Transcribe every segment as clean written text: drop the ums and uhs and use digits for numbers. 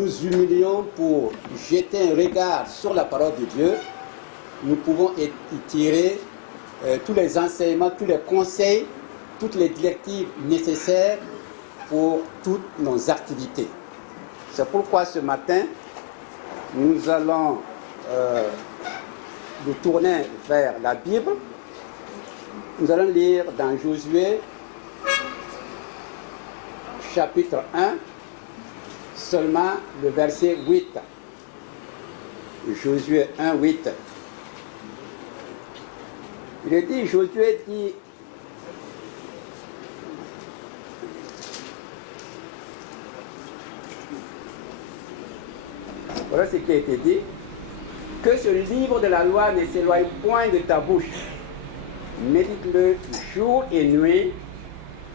Nous humilions pour jeter un regard sur la parole de Dieu, nous pouvons y tirer tous les enseignements, tous les conseils, toutes les directives nécessaires pour toutes nos activités. C'est pourquoi ce matin, nous allons nous tourner vers la Bible. Nous allons lire dans Josué, chapitre 1, seulement le verset 8. Josué 1, 8. Il est dit, Josué dit, voilà ce qui a été dit, que ce livre de la loi ne s'éloigne point de ta bouche. Médite-le jour et nuit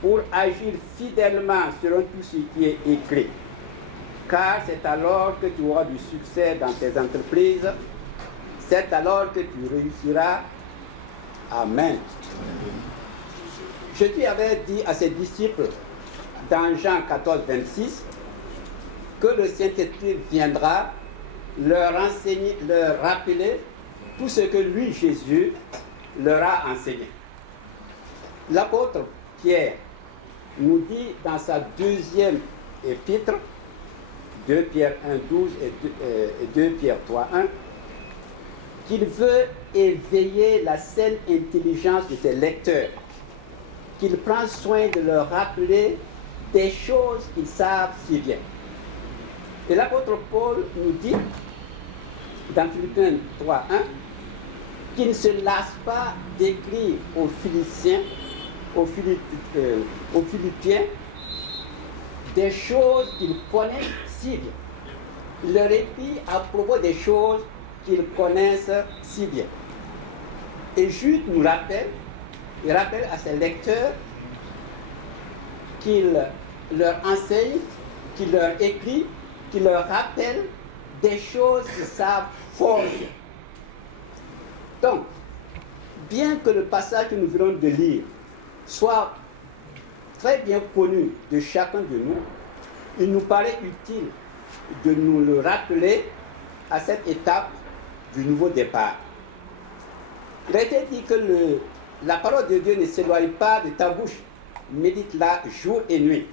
pour agir fidèlement selon tout ce qui est écrit. Car c'est alors que tu auras du succès dans tes entreprises, c'est alors que tu réussiras. Amen. Jésus avait dit à ses disciples dans Jean 14, 26 que le Saint-Esprit viendra leur enseigner, leur rappeler tout ce que lui, Jésus, leur a enseigné. L'apôtre Pierre nous dit dans sa deuxième épître, 2 Pierre 1, 12 et 2 Pierre 3, 1, qu'il veut éveiller la saine intelligence de ses lecteurs, qu'il prend soin de leur rappeler des choses qu'ils savent si bien. Et l'apôtre Paul nous dit, dans Philippiens 3, 1, qu'il ne se lasse pas d'écrire aux Philippiens, des choses qu'il connaît si bien. Il leur écrit à propos des choses qu'ils connaissent si bien. Et Jude nous rappelle, il rappelle à ses lecteurs qu'il leur enseigne, qu'il leur écrit, qu'il leur rappelle des choses qu'ils savent fort bien. Donc, bien que le passage que nous venons de lire soit très bien connu de chacun de nous, il nous paraît utile de nous le rappeler à cette étape du nouveau départ. Il a été dit que la parole de Dieu ne s'éloigne pas de ta bouche, médite-la jour et nuit.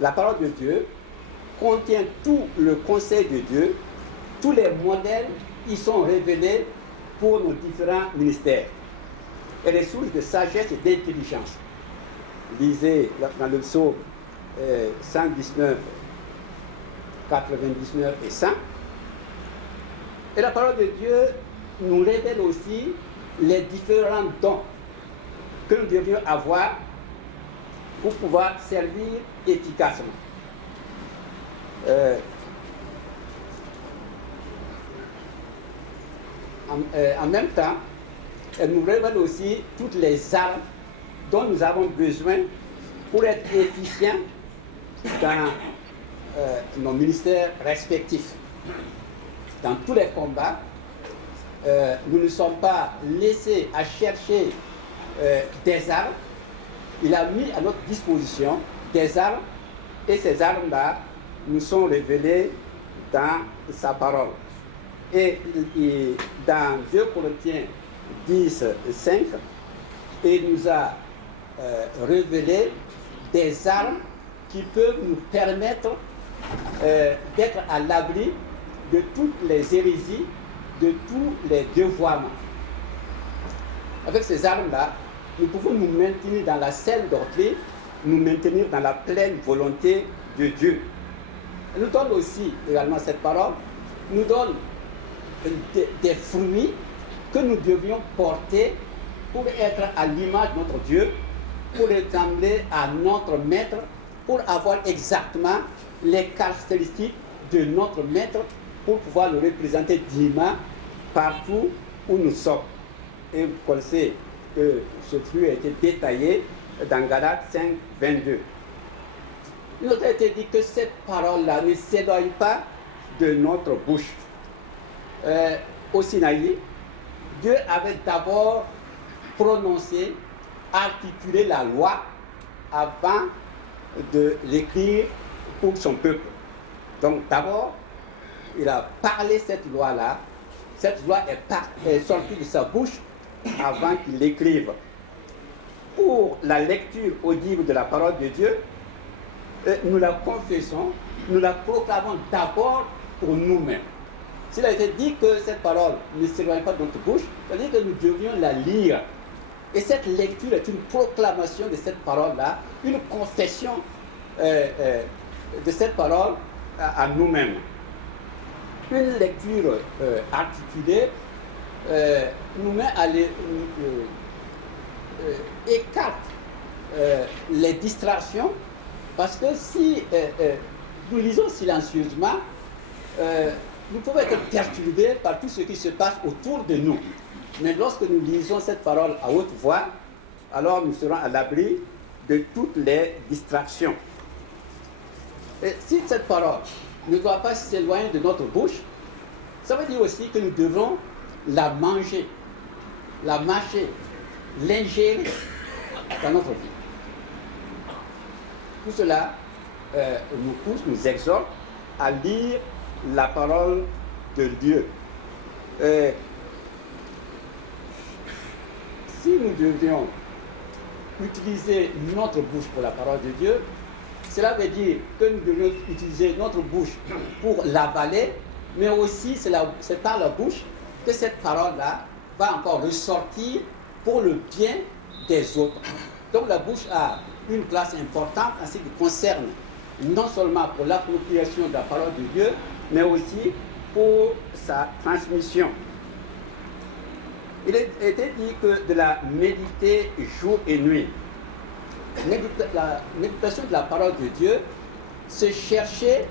La parole de Dieu contient tout le conseil de Dieu, tous les modèles y sont révélés pour nos différents ministères. Et les sources de sagesse et d'intelligence. Lisez dans le psaume 119, 99 et 100. Et la parole de Dieu nous révèle aussi les différents dons que nous devions avoir pour pouvoir servir efficacement. En même temps, elle nous révèle aussi toutes les armes dont nous avons besoin pour être efficients dans nos ministères respectifs. Dans tous les combats, nous ne sommes pas laissés à chercher des armes. Il a mis à notre disposition des armes et ces armes-là nous sont révélées dans sa parole. Et dans 2 Corinthiens 10, 5, il nous a révélé des armes qui peuvent nous permettre d'être à l'abri de toutes les hérésies, de tous les dévoiements. Avec ces armes-là, nous pouvons nous maintenir dans la saine doctrine, nous maintenir dans la pleine volonté de Dieu. Elle nous donne aussi, également cette parole, nous donne des fruits que nous devions porter pour être à l'image de notre Dieu, pour ressembler à notre Maître, pour avoir exactement les caractéristiques de notre Maître, pour pouvoir le représenter dignement partout où nous sommes. Et vous connaissez que ce fruit a été détaillé dans Galates 5, 22. Il nous a été dit que cette parole-là ne s'éloigne pas de notre bouche. Au Sinaï, Dieu avait d'abord prononcé, articulé la loi avant de l'écrire pour son peuple. Donc d'abord, il a parlé cette loi-là. Cette loi est sortie de sa bouche avant qu'il l'écrive. Pour la lecture audible de la parole de Dieu, nous la confessons, nous la proclamons d'abord pour nous-mêmes. S'il a été dit que cette parole ne s'éloigne pas de notre bouche, c'est-à-dire que nous devions la lire. Et cette lecture est une proclamation de cette parole-là, une confession de cette parole à nous-mêmes. Une lecture articulée nous met à écarte les distractions, parce que si nous lisons silencieusement, nous pouvons être perturbés par tout ce qui se passe autour de nous. Mais lorsque nous lisons cette parole à haute voix, alors nous serons à l'abri de toutes les distractions. Et si cette parole ne doit pas s'éloigner de notre bouche, ça veut dire aussi que nous devons la manger, la mâcher, l'ingérer dans notre vie. Tout cela nous pousse, nous exhorte à lire la parole de Dieu. Si nous devions utiliser notre bouche pour la parole de Dieu, cela veut dire que nous devons utiliser notre bouche pour l'avaler, mais aussi c'est par la bouche que cette parole-là va encore ressortir pour le bien des autres. Donc la bouche a une place importante en ce qui concerne non seulement pour l'appropriation de la parole de Dieu, mais aussi pour sa transmission. Il a été dit que de la méditer jour et nuit. La méditation de la parole de Dieu, c'est chercher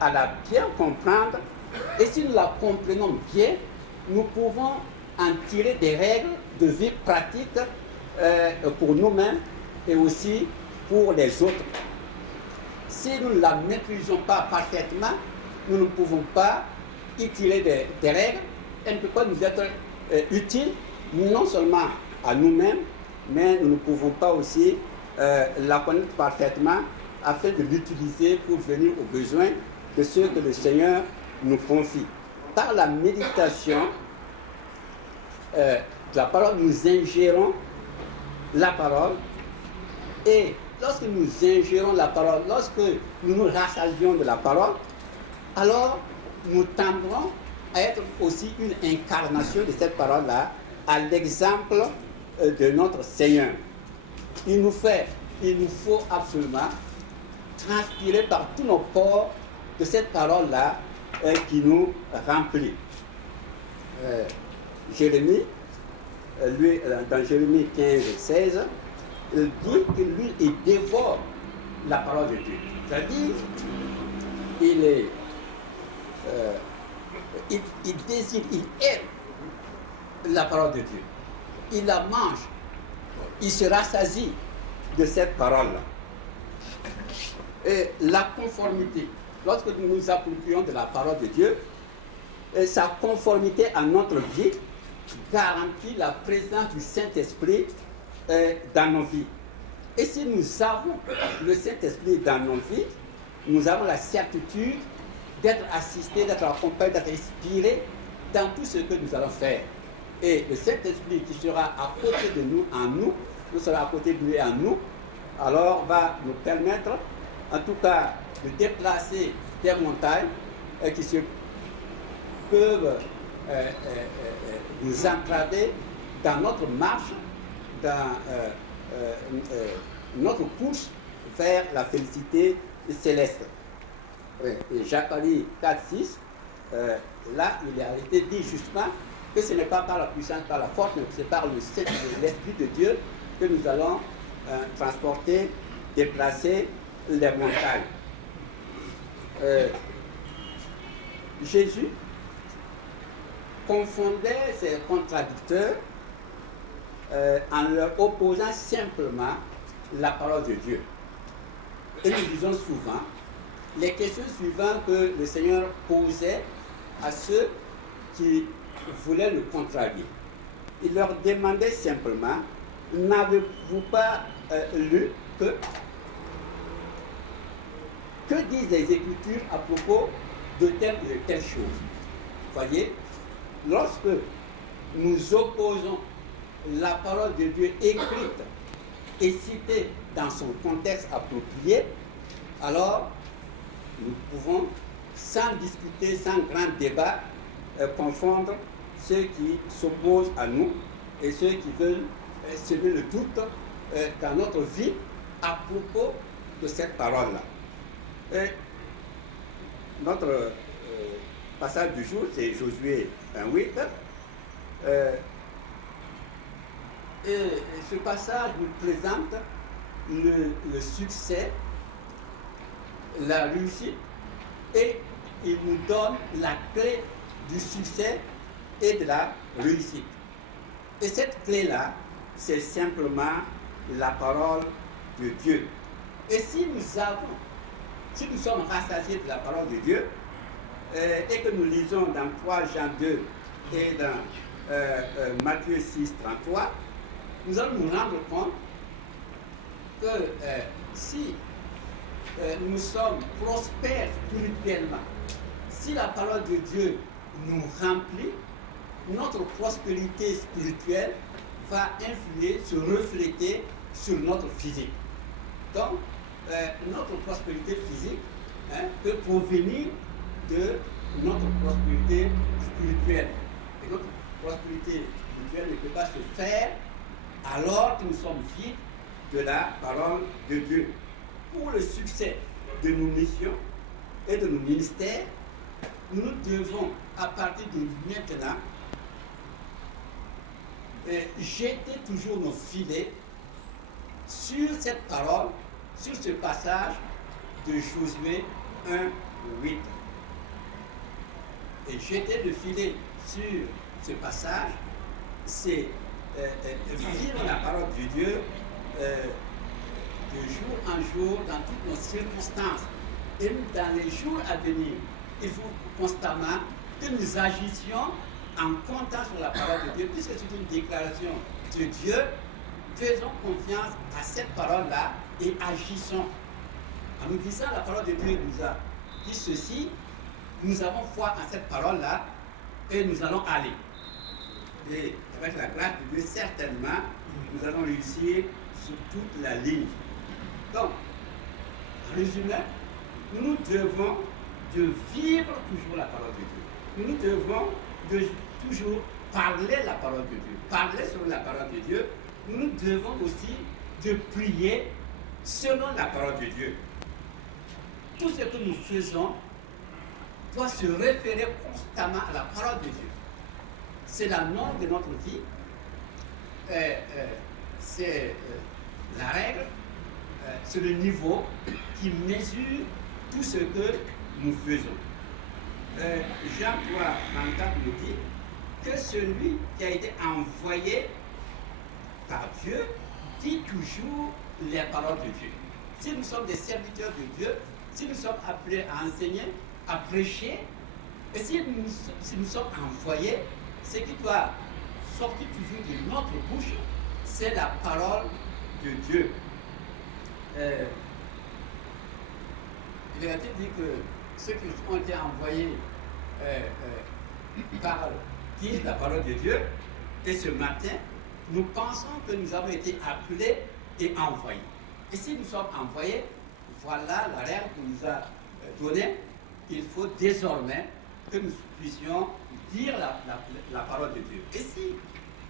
à la bien comprendre, et si nous la comprenons bien, nous pouvons en tirer des règles de vie pratiques pour nous-mêmes et aussi pour les autres. Si nous ne la maîtrisons pas parfaitement, nous ne pouvons pas y tirer des règles. Elle ne peut pas nous être utile, non seulement à nous-mêmes, mais nous ne pouvons pas aussi la connaître parfaitement afin de l'utiliser pour venir aux besoins de ceux que le Seigneur nous confie. Par la méditation de la parole, nous ingérons la parole, et lorsque nous ingérons la parole, lorsque nous nous rassasions de la parole, alors nous tendrons à être aussi une incarnation de cette parole-là, à l'exemple de notre Seigneur. Il nous faut absolument transpirer par tous nos pores de cette parole-là qui nous remplit. Jérémie, lui, dans Jérémie 15, 16, il dit que lui, il dévore la parole de Dieu. C'est-à-dire, il désire, il aime la parole de Dieu. Il la mange. Il se rassasie de cette parole-là. Et la conformité, lorsque nous nous approprions de la parole de Dieu, sa conformité à notre vie garantit la présence du Saint-Esprit dans nos vies. Et si nous avons le Saint-Esprit dans nos vies, nous avons la certitude d'être assistés, d'être accompagnés, d'être inspirés dans tout ce que nous allons faire. Et le Saint-Esprit qui sera à côté de nous, en nous, nous sera à côté de lui et en nous, alors va nous permettre, en tout cas, de déplacer des montagnes qui peuvent nous entraver dans notre marche, dans notre course vers la félicité céleste. Et Zacharie 4:6, là, il a été dit justement que ce n'est pas par la puissance, par la force, mais c'est par l'Esprit de Dieu que nous allons transporter, déplacer les montagnes. Jésus confondait ses contradicteurs en leur opposant simplement la parole de Dieu. Et nous disons souvent les questions suivantes que le Seigneur posait à ceux qui voulaient le contrarier. Il leur demandait simplement, n'avez-vous pas lu que que disent les Écritures à propos de telle ou de telle chose. Voyez, lorsque nous opposons la parole de Dieu écrite et citée dans son contexte approprié, alors nous pouvons, sans discuter, sans grand débat, confondre ceux qui s'opposent à nous et ceux qui veulent semer le doute dans notre vie à propos de cette parole-là. Notre passage du jour, c'est Josué 1:8. Et ce passage nous présente le succès, la réussite, et il nous donne la clé du succès et de la réussite. Et cette clé-là, c'est simplement la parole de Dieu. Et si nous sommes rassasiés de la parole de Dieu, et que nous lisons dans 3 Jean 2 et dans Matthieu 6, 33, nous allons nous rendre compte que si nous sommes prospères spirituellement, si la parole de Dieu nous remplit, notre prospérité spirituelle va influer, se refléter sur notre physique. Donc, notre prospérité physique peut provenir de notre prospérité spirituelle. Et notre prospérité spirituelle ne peut pas se faire alors que nous sommes vides de la parole de Dieu. Pour le succès de nos missions et de nos ministères, nous devons, à partir de maintenant, jeter toujours nos filets sur cette parole, sur ce passage de Josué 1:8. Et jeter le filet sur ce passage, c'est vivre la parole de Dieu de jour en jour, dans toutes nos circonstances. Et dans les jours à venir, il faut constamment que nous agissions en comptant sur la parole de Dieu, puisque c'est une déclaration de Dieu. Faisons confiance à cette parole-là et agissons. En nous disant la parole de Dieu nous a dit ceci, nous avons foi en cette parole-là et nous allons aller. Et avec la grâce de Dieu, certainement, nous allons réussir sur toute la ligne. Donc, en résumé, nous devons de vivre toujours la parole de Dieu. Nous devons de toujours parler la parole de Dieu, parler sur la parole de Dieu. Nous devons aussi de prier selon la parole de Dieu. Tout ce que nous faisons doit se référer constamment à la parole de Dieu. C'est la norme de notre vie, c'est la règle, c'est le niveau qui mesure tout ce que nous faisons. Jean 3, 24 nous dit que celui qui a été envoyé par Dieu dit toujours les paroles de Dieu. Si nous sommes des serviteurs de Dieu, si nous sommes appelés à enseigner, à prêcher, et si nous sommes envoyés, ce qui doit sortir toujours de notre bouche, c'est la parole de Dieu. Il a été dit que ceux qui ont été envoyés disent la parole de Dieu, et ce matin, nous pensons que nous avons été appelés et envoyés. Et si nous sommes envoyés, voilà la règle qu'on nous a donnée. Il faut désormais que nous puissions dire la parole de Dieu. Et si,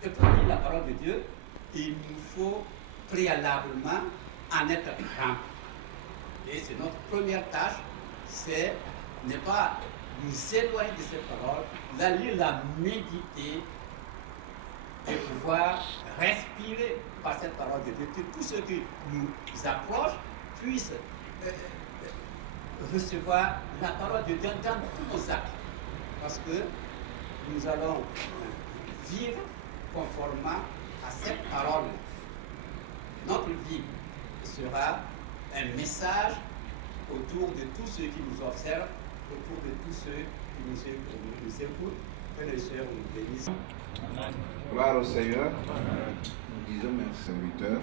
pour dire la parole de Dieu, il nous faut préalablement en être remplis. Et c'est notre première tâche, c'est ne pas nous éloigner de cette parole, la lire, la méditer, et pouvoir respirer par cette parole de Dieu, que tous ceux qui nous approchent puissent recevoir la parole de Dieu dans tous nos actes. Parce que nous allons vivre conformément à cette parole. Notre vie sera un message autour de tous ceux qui nous observent, autour de tous ceux qui nous écoutent. Que les sœurs nous bénissent. Gloire au Seigneur. Nous disons merci serviteur.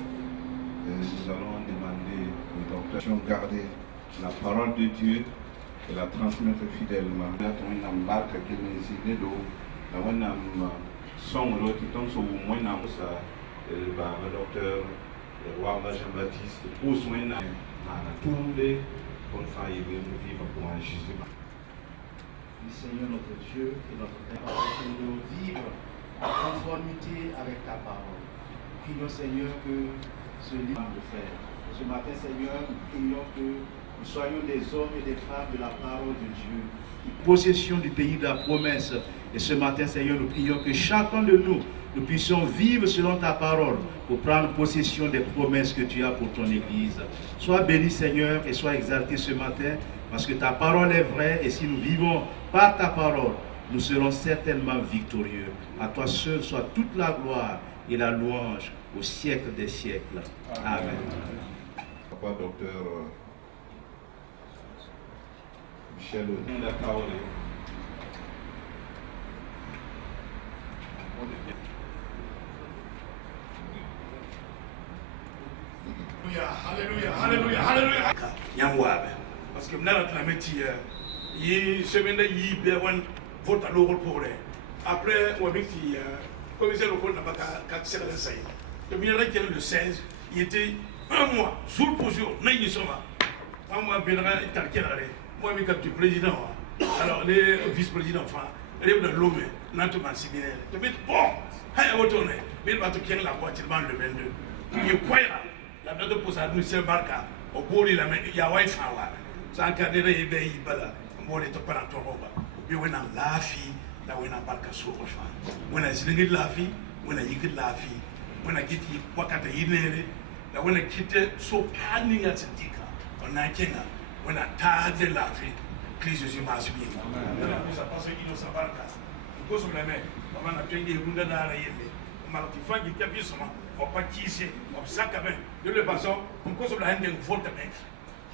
Nous allons demander au docteur de garder la parole de Dieu et la transmettre fidèlement. Docteur Wamba Jean-Baptiste, pour soin à tous les confrères et vivre pour un Jésus. Seigneur notre Dieu et notre Père, nous vivre en conformité avec ta parole. Prions Seigneur que ce livre de faire. Ce matin Seigneur, nous prions que nous soyons des hommes et des femmes de la parole de Dieu. Possession du pays de la promesse. Et ce matin Seigneur, nous prions que chacun de nous puissions vivre selon ta parole pour prendre possession des promesses que tu as pour ton Église. Sois béni Seigneur et sois exalté ce matin parce que ta parole est vraie et si nous vivons par ta parole, nous serons certainement victorieux. À toi seul soit toute la gloire et la louange au siècle des siècles. Amen. Papa docteur Michel Odinda. Alléluia, alléluia, alléluia. Yamwabe. Parce que maintenant, la métier, il semaine il bien vote à l'euro pour après, on a dit, commissaire au compte n'a pas qu'à se réveiller. Le 16, il était un mois, jour pour jour, n'a y sommes. Un mois, bien, moi, je suis président. Alors, les vice-présidents, enfin, les de l'homme, naturellement, c'est bien. Tu mets bon, il va retourner, mais il va te quitter la boîte, il va le 22. Il est quoi là? La date pour ça, nous sommes barca. Au bout de la main, il y a Wi-Fi. Sans cadre, il y a des balles. On est pas dans ton robe. Mais on a la fille, là on a barca sur le champ. On a zingé la fille, on a yégué la fille. On a quitté Wakata Yinere, là on a quitté Sopaning à Tika. On a Kenga, on a tardé la fille. Christ Jésus m'a suivi. On a pu passer dans sa barca. Nous sommes la main. On a payé des rounds dans la yéme. On a fait des capistes. On pas qui c'est, on sac à main. De toute façon, on cause la haine d'un vote de mec.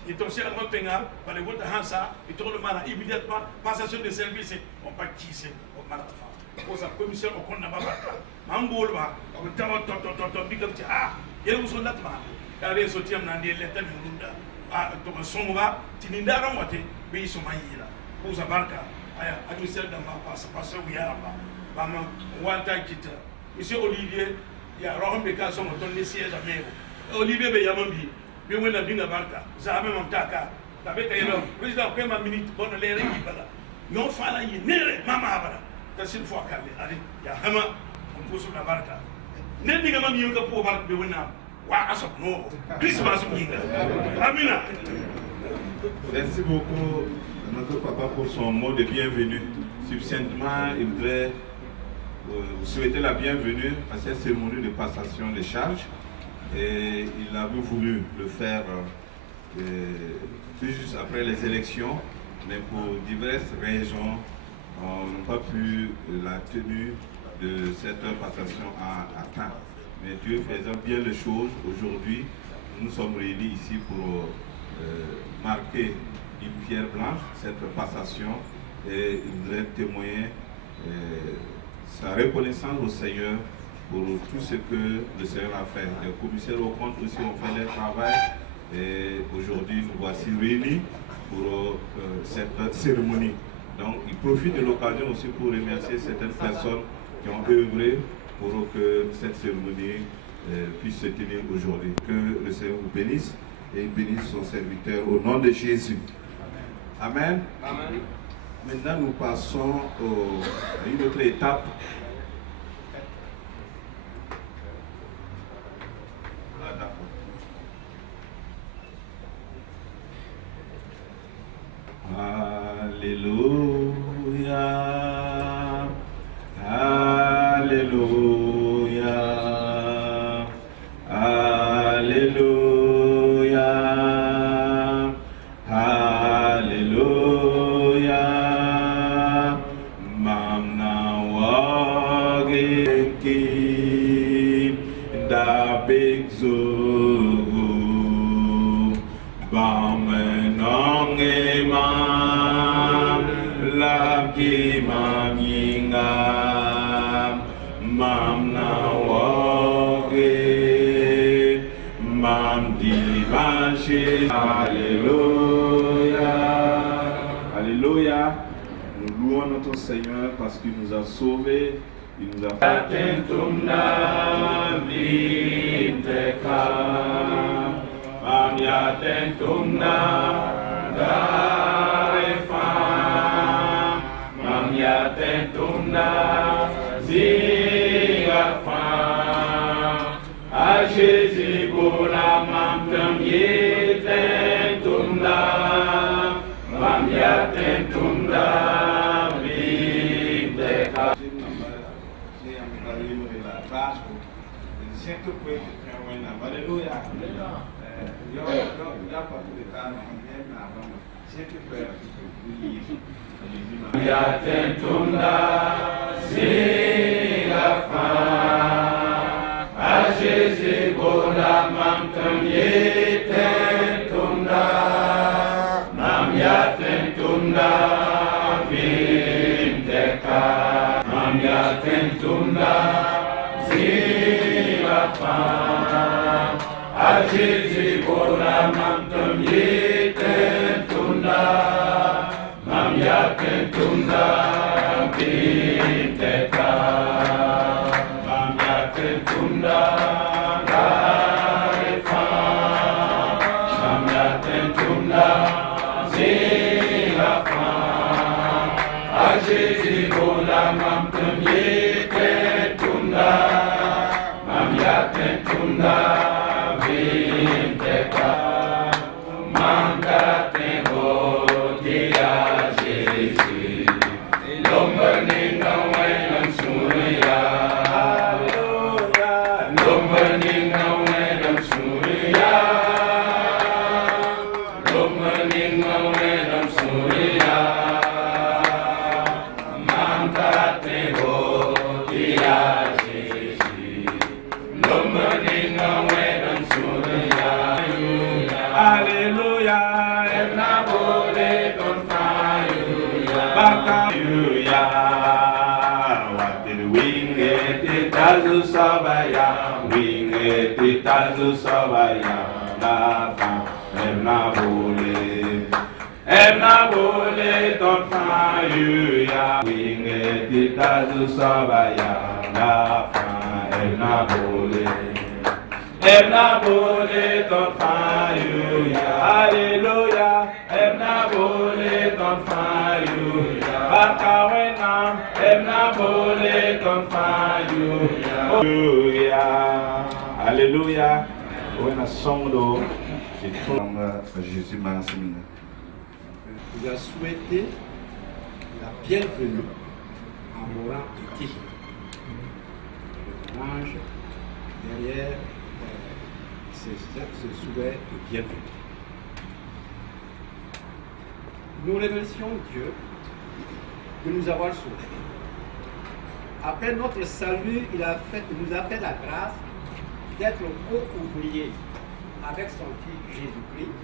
Il est aussi à la pénal, par les votes de Hansa, il tourne le mal immédiatement, passation de service, on pas qui c'est, on mal à faire. Pour ça, commissaire, on n'a pas battu. Mangoul, on va t'entendre, big up, ah, il y a un soldat, car les soutiens dans des lettres, ah, donc son va, Tinindara, mais ils sont maïla. Pour sa barque, à ministère dans ma passe, parce que oui, maman, Wanta quitte. Monsieur Olivier, il y a Rohan Beka son automne de siège à Mero. Olivier Beyamambi, mais on a bien à Barca, ça a même un taka. La bête est là, président, après ma minute, bonne l'air et bala. Non, fala y nere, mama abara. T'as une fois calé, allez, il y a Hama, on pose sur la Barca. N'est-ce pas mieux que pour Barca de Wena? Wa asop, no, Christmas Minga. Amina. Merci beaucoup, notre papa, pour son mot de bienvenue. Succinctement, il voudrait vous souhaiter la bienvenue à cette cérémonie de passation des charges. Et il avait voulu le faire tout juste après les élections, mais pour diverses raisons, on n'a pas pu la tenue de cette passation à temps. Mais Dieu faisant bien les choses, aujourd'hui, nous sommes réunis ici pour marquer une pierre blanche, cette passation, et il voudrait témoigner sa reconnaissance au Seigneur pour tout ce que le Seigneur a fait. Les commissaires au compte aussi ont fait leur travail et aujourd'hui nous voici réunis pour cette cérémonie. Donc il profite de l'occasion aussi pour remercier certaines personnes qui ont œuvré pour que cette cérémonie puisse se tenir aujourd'hui. Que le Seigneur vous bénisse et bénisse son serviteur au nom de Jésus. Amen. Amen. Maintenant, nous passons à une autre étape. Ah, d'accord. Alléluia. Alléluia. Alléluia. Alléluia. Mamna wageki da big zugu bamenong imam laki maminga mamna wagi mam divashi. Hallelujah. notre Seigneur parce qu'il nous a sauvés, il nous a Alléluia. Jésus m'a enseigné. Il a souhaité la bienvenue en mourant ici. L'ange derrière ce souhait de bienvenue. Nous remercions Dieu de nous avoir sauvés. Après notre salut, il nous a fait la grâce d'être co-ouvriers avec son Fils Jésus-Christ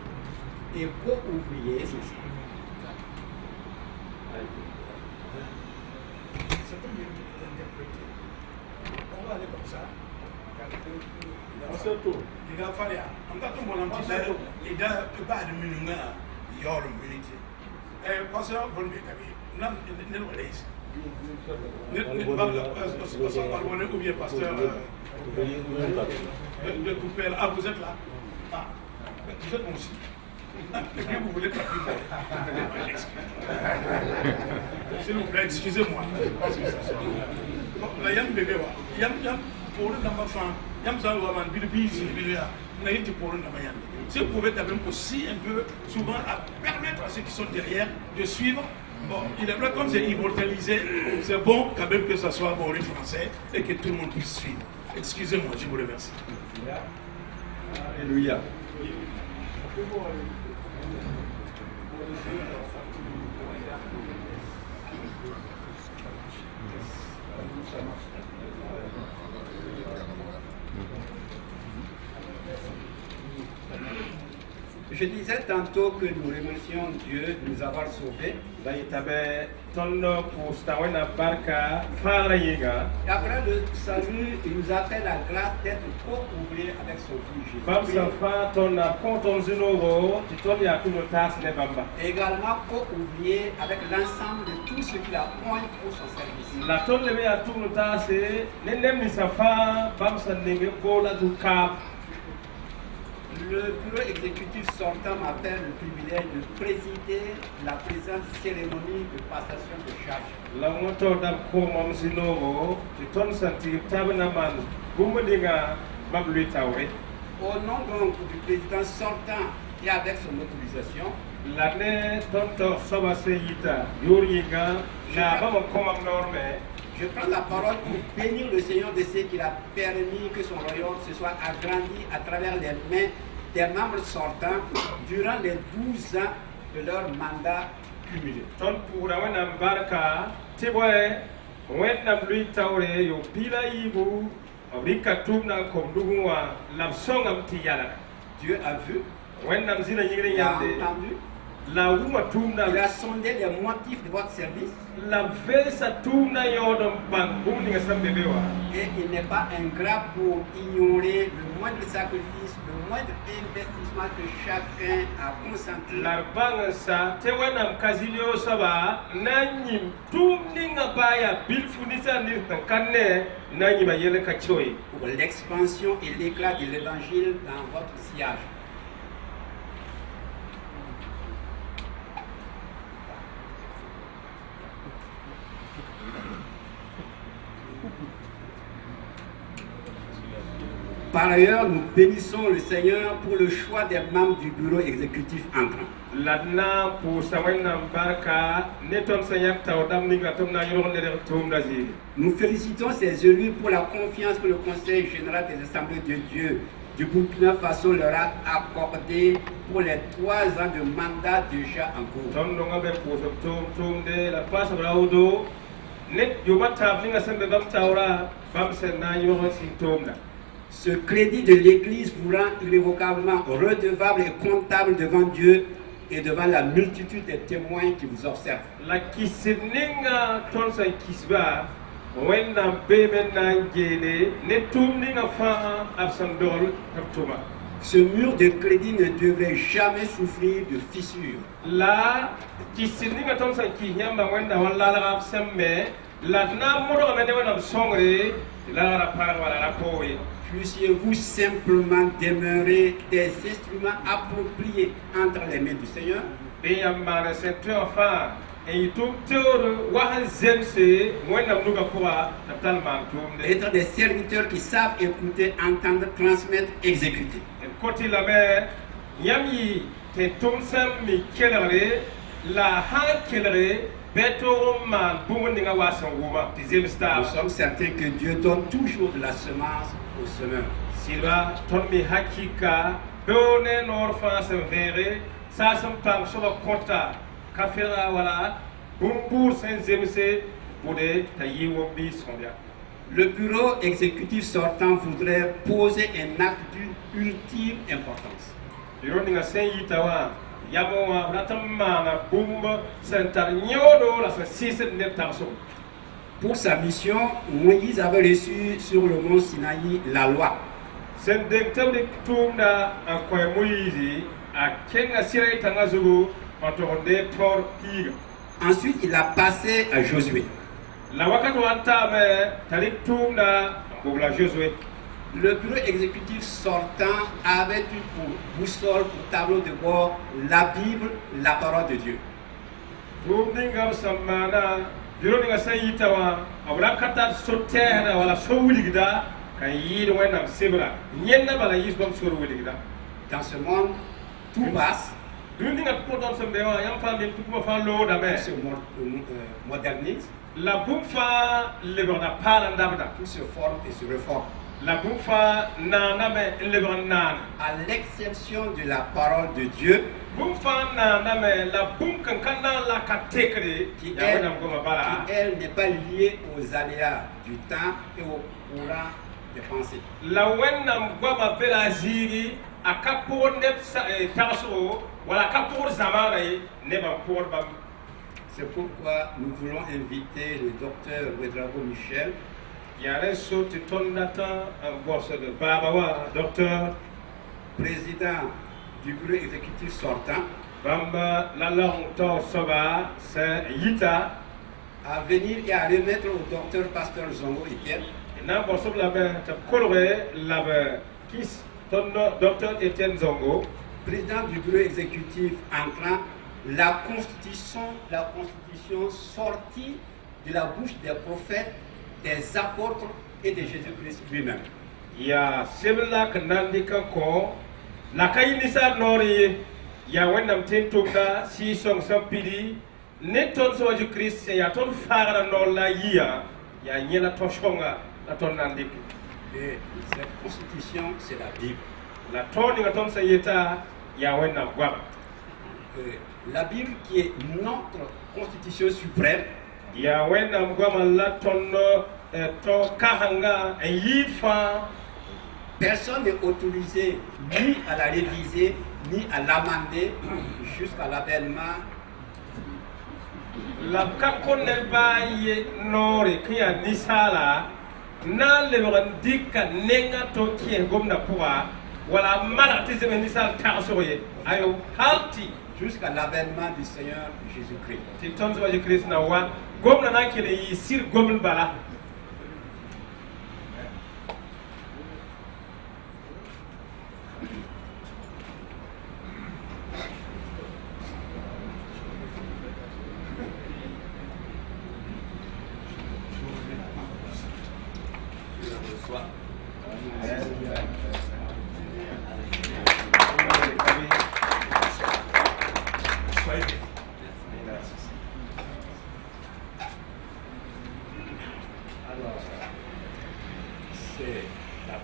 et co-ouvriers. On va aller comme ça. On se tourne. Il va falloir. On va tomber en petit peu. Il a pas de minute. Il y a une minute. Parce que on va bien. Ne le laisse. Ou bien pasteur de Coupel. Ah, vous êtes là. Ah, vous êtes bon aussi. Et puis vous voulez pas plus. S'il vous plaît, excusez-moi. Il y a un bébé. Il y a un pour le enfant. Il y a un enfant. Si vous pouvez aussi un peu souvent à permettre à ceux qui sont derrière de suivre. Bon, il est vrai comme c'est immortalisé, c'est bon quand même que ça soit en français et que tout le monde puisse suivre. Excusez-moi, je vous remercie. Alléluia. Je disais tantôt que nous remercions Dieu de nous avoir sauvés. Et après le salut, il nous a fait la grâce d'être co-ouvrés avec son Fils Jésus. Et également co-ouvriers avec l'ensemble de tout ce qu'il a pointé pour son service. Le bureau exécutif sortant m'a fait le privilège de présider la présente cérémonie de passation de charge. Au nom donc du président sortant et avec son autorisation, je prends la parole pour bénir le Seigneur de ce qu'il a permis que son royaume se soit agrandi à travers les mains des membres sortants durant les 12 ans de leur mandat cumulé. Dieu a vu, il a entendu, il a sondé les motifs de votre service. Et il n'est pas ingrat pour ignorer le moindre sacrifice, le moindre investissement que chacun a consenti. Pour l'expansion et l'éclat de l'évangile dans votre sillage. Par ailleurs, nous bénissons le Seigneur pour le choix des membres du bureau exécutif entrant. Nous félicitons ces élus pour la confiance que le Conseil général des Assemblées de Dieu du Burkina Faso leur a accordé pour les 3 ans de mandat déjà en cours. Ce crédit de l'Église vous rend irrévocablement redevable et comptable devant Dieu et devant la multitude des témoins qui vous observent. Ce mur de crédit ne devrait jamais souffrir de fissures. Puissiez-vous simplement demeurer des instruments appropriés entre les mains du Seigneur. Être des serviteurs qui savent écouter, entendre, transmettre, exécuter. Nous sommes certains que Dieu donne toujours de la semence au semeur. Le bureau exécutif sortant voudrait poser un acte d'une ultime importance. Pour sa mission, Moïse avait reçu sur le mont Sinaï la loi. Ensuite, il a passé à Josué. Le bureau exécutif sortant avait eu pour boussole, pour tableau de bord, la Bible, la parole de Dieu. Dans ce monde, tout passe. Tout se modernise. Tout se forme et se reforme. À l'exception de la parole de Dieu, qui elle n'est pas liée aux aléas du temps et au courant des pensées. aka pour ne taso wala ka pour zamana ne ba pour bam. C'est pourquoi nous voulons inviter le docteur Ouedraogo Michel. Il y a un saut de ton data en bourse de Babawa, docteur, président du bureau exécutif sortant, Bamba la longtemps soba, c'est Yita, à venir et à remettre au docteur Pasteur Zongo Etienne. Et n'a pas la main, te coloré la main, qui ton docteur Etienne Zongo, président du bureau exécutif entrant, la constitution sortie de la bouche des prophètes, des apôtres et de Jésus-Christ lui-même. Il y a celui-là que n'indique encore la caïnissa nori, il y a un homme tintumda, si son sampidi, ne ton so Jésus-Christ, il y a ton phare non la yia, il y a ni la tochonga, la ton n'indique. Et cette constitution, c'est la Bible. La ton y a ton sayeta, il y a un homme guam. La Bible qui est notre constitution suprême. Il y a un homme guam la ton to kahanga, et yifa. Personne n'est autorisé ni à la réviser, ni à l'amender jusqu'à l'avènement. La kakone baye nori kia nisala na le randika nenga to ki gomna puwa wala malati zeme nisal tarsoye ayo halti jusqu'à l'avènement du Seigneur Jésus-Christ. Ti tonzo wa Christ na wa gomna na kile yi sir gomna bala.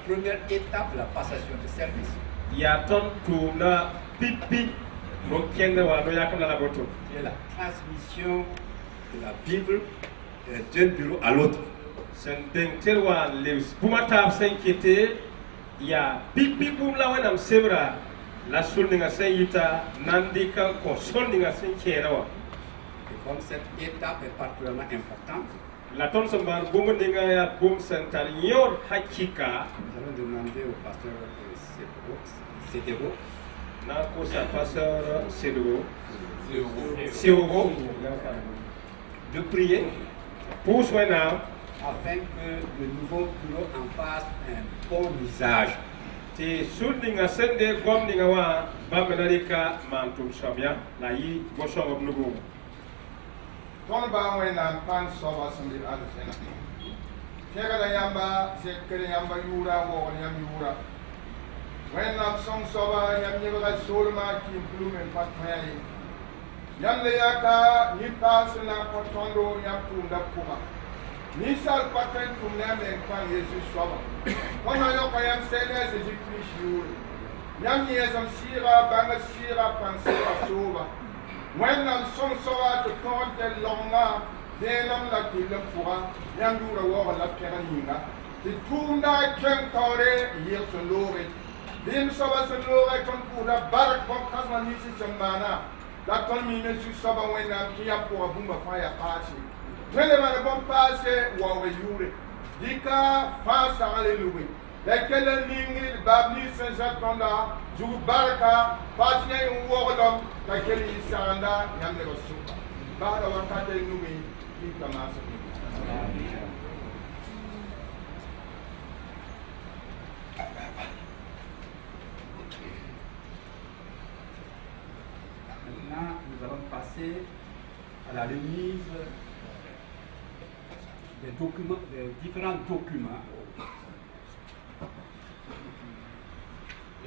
Première étape, la passation de service. Yaton tuna pipi mokende wa no yakona la boto. C'est la transmission de la Bible d'un bureau à l'autre. Sen denterwa les bumata s'inquiéter ya pipi bum la wenam sebra la sulninga sayita nandika ko solninga sinkerawa. Et comme cette étape est particulièrement importante, la ton sombar bumninga ya bum sental yor hakika. Nous allons demander au pasteur Cédéro na ko sa pasteur Cédéro de prier pour soigner afin que le nouveau bureau en fasse un bon usage. Ti sulninga sende gomninga wa bamenalika mantum shabya la yi boshon obnugo. Ton ba wena pan soba sambil adusena. Kega da yamba sekere yamba yura wo yam yura. Wena song soba yam yeba solma ki implumen patmai. Yam le yaka ni pasna potondo yam tunda kuma. Ni sal paten tumna men pan Jesus soba. Kono yo yam sele Jesus Christ yura. Yam yesam sira banga sira pan sira soba. When I'm some sort of content longa, then I'm like the Pura, Yandura war la Peranina. The Tunda can tore years to lore. Then so as a lore can put a barrack from Casmanisi and Mana. That told me to suffer when I'm here for a boom of fire party. When the man about pass it, what were you? Dika, fast, hallelujah. Like Kellen Ning, Babnis and Zatonda, Zubaraka, Pasnia in Wardom, like Kelly Saranda, Yammer Super. Bada Wakate Numi, Ikamas. Maintenant, nous allons passer à la remise des documents, des différents documents.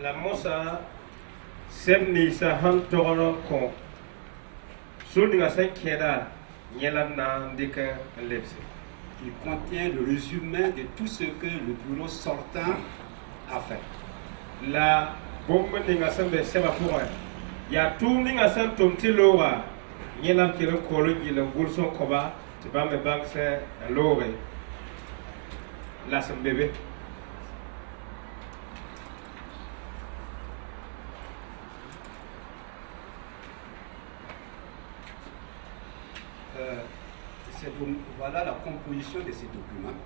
La mosa semni sa hantoro ko sulninga sankeda nyelam na ndika lepse Qui contient le résumé de tout ce que le bureau sortant a fait. la bombe ninga sambe seba pour ya tum ninga sam tum tilowa nyelam kilo kolo nyila gulson koba tiba me bank se lowe la sam bébé Voilà la composition de ces documents.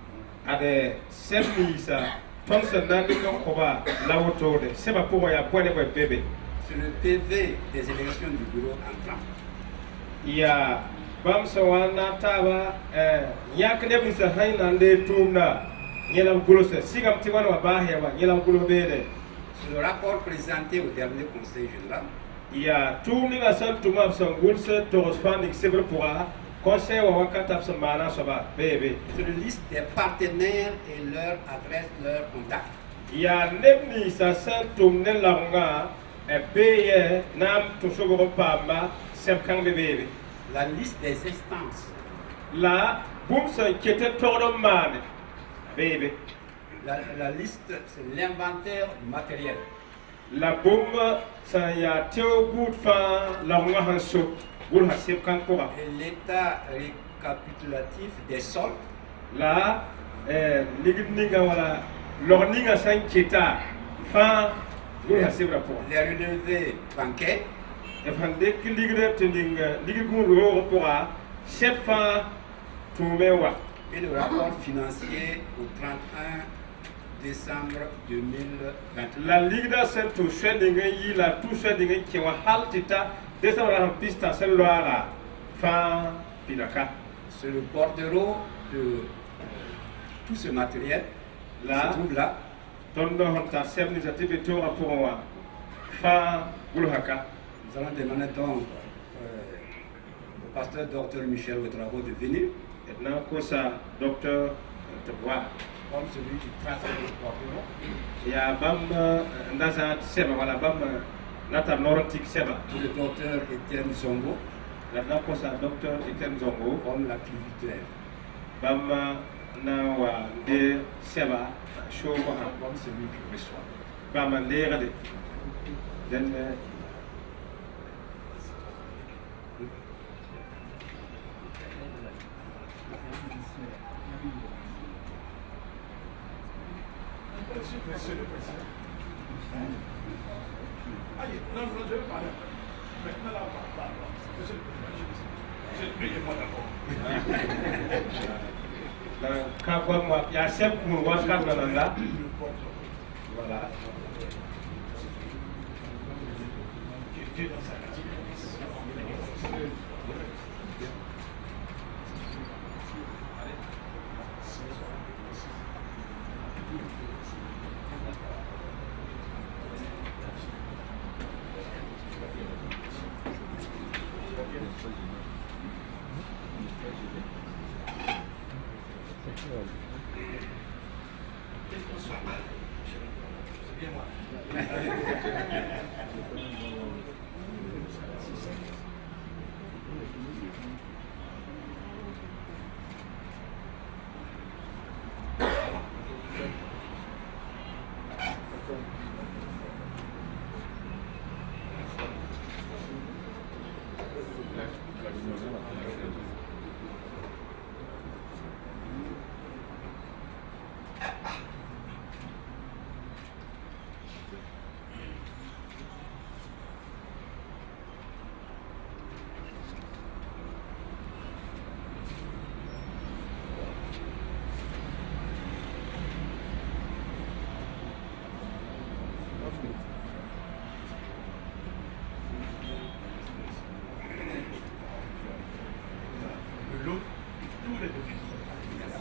Ade semisa tonsa nandi no koba lawotode seba pour ya pone ko bébé. C'est le PV des élections du bureau entrant. Ya bam sawana taba yakne bisa haynande tumna nyelam gulose sigam tiwana wa bahya wa nyelam gulo bede. C'est le rapport présenté au dernier conseil général. Ya tumni ga san tumam san gulse toros fandik sebre pourra conseil wa wakata samana soba bébé. C'est une liste des partenaires et leur adresse, leur contact. Ya nebni sa san tumne langa beye nam tusogoro pamba semkang bébé. La liste des instances. La boum san kete tordom mane bébé. La liste, c'est l'inventaire matériel. La boum san ya teo bout fa langa hanso bul hasib kan kora. Et l'état récapitulatif des soldes. La ligninga wala lorninga san kita fa bul hasib rapport. Les relevés bancaires. E fande ki ligre tendinga ligigun ro pora chef fa tumewa. Et le rapport financier au 31 décembre 2020. La Ligue da Centre Shedinga yi la tout Shedinga qui wa haltita décembre la pista cellulaire fa pilaka. C'est le bordereau de tout ce matériel Là, se trouve là. tondo honta semnisative to rapport fa gulhaka. Nous allons demander donc au pasteur Dr Michel Ouedraogo de venir, Et na kosa docteur Teboa. comme celui qui transmet le bordereau. Ya bam ndaza seba wala bam nata norantik seba. Le docteur Etienne Zongo, La na kosa docteur Etienne Zongo. comme l'activitaire. Bam na wa de seba show ko ha. Comme celui qui reçoit. Bam ndere de. Den Monsieur le Président. Allez, non, je vais parler. Maintenant, là, on parle. Monsieur le Président, payez-moi d'abord. ka kwa mwa ya sep kun wa ka na nanda. Voilà. Qui était dans sa catégorie.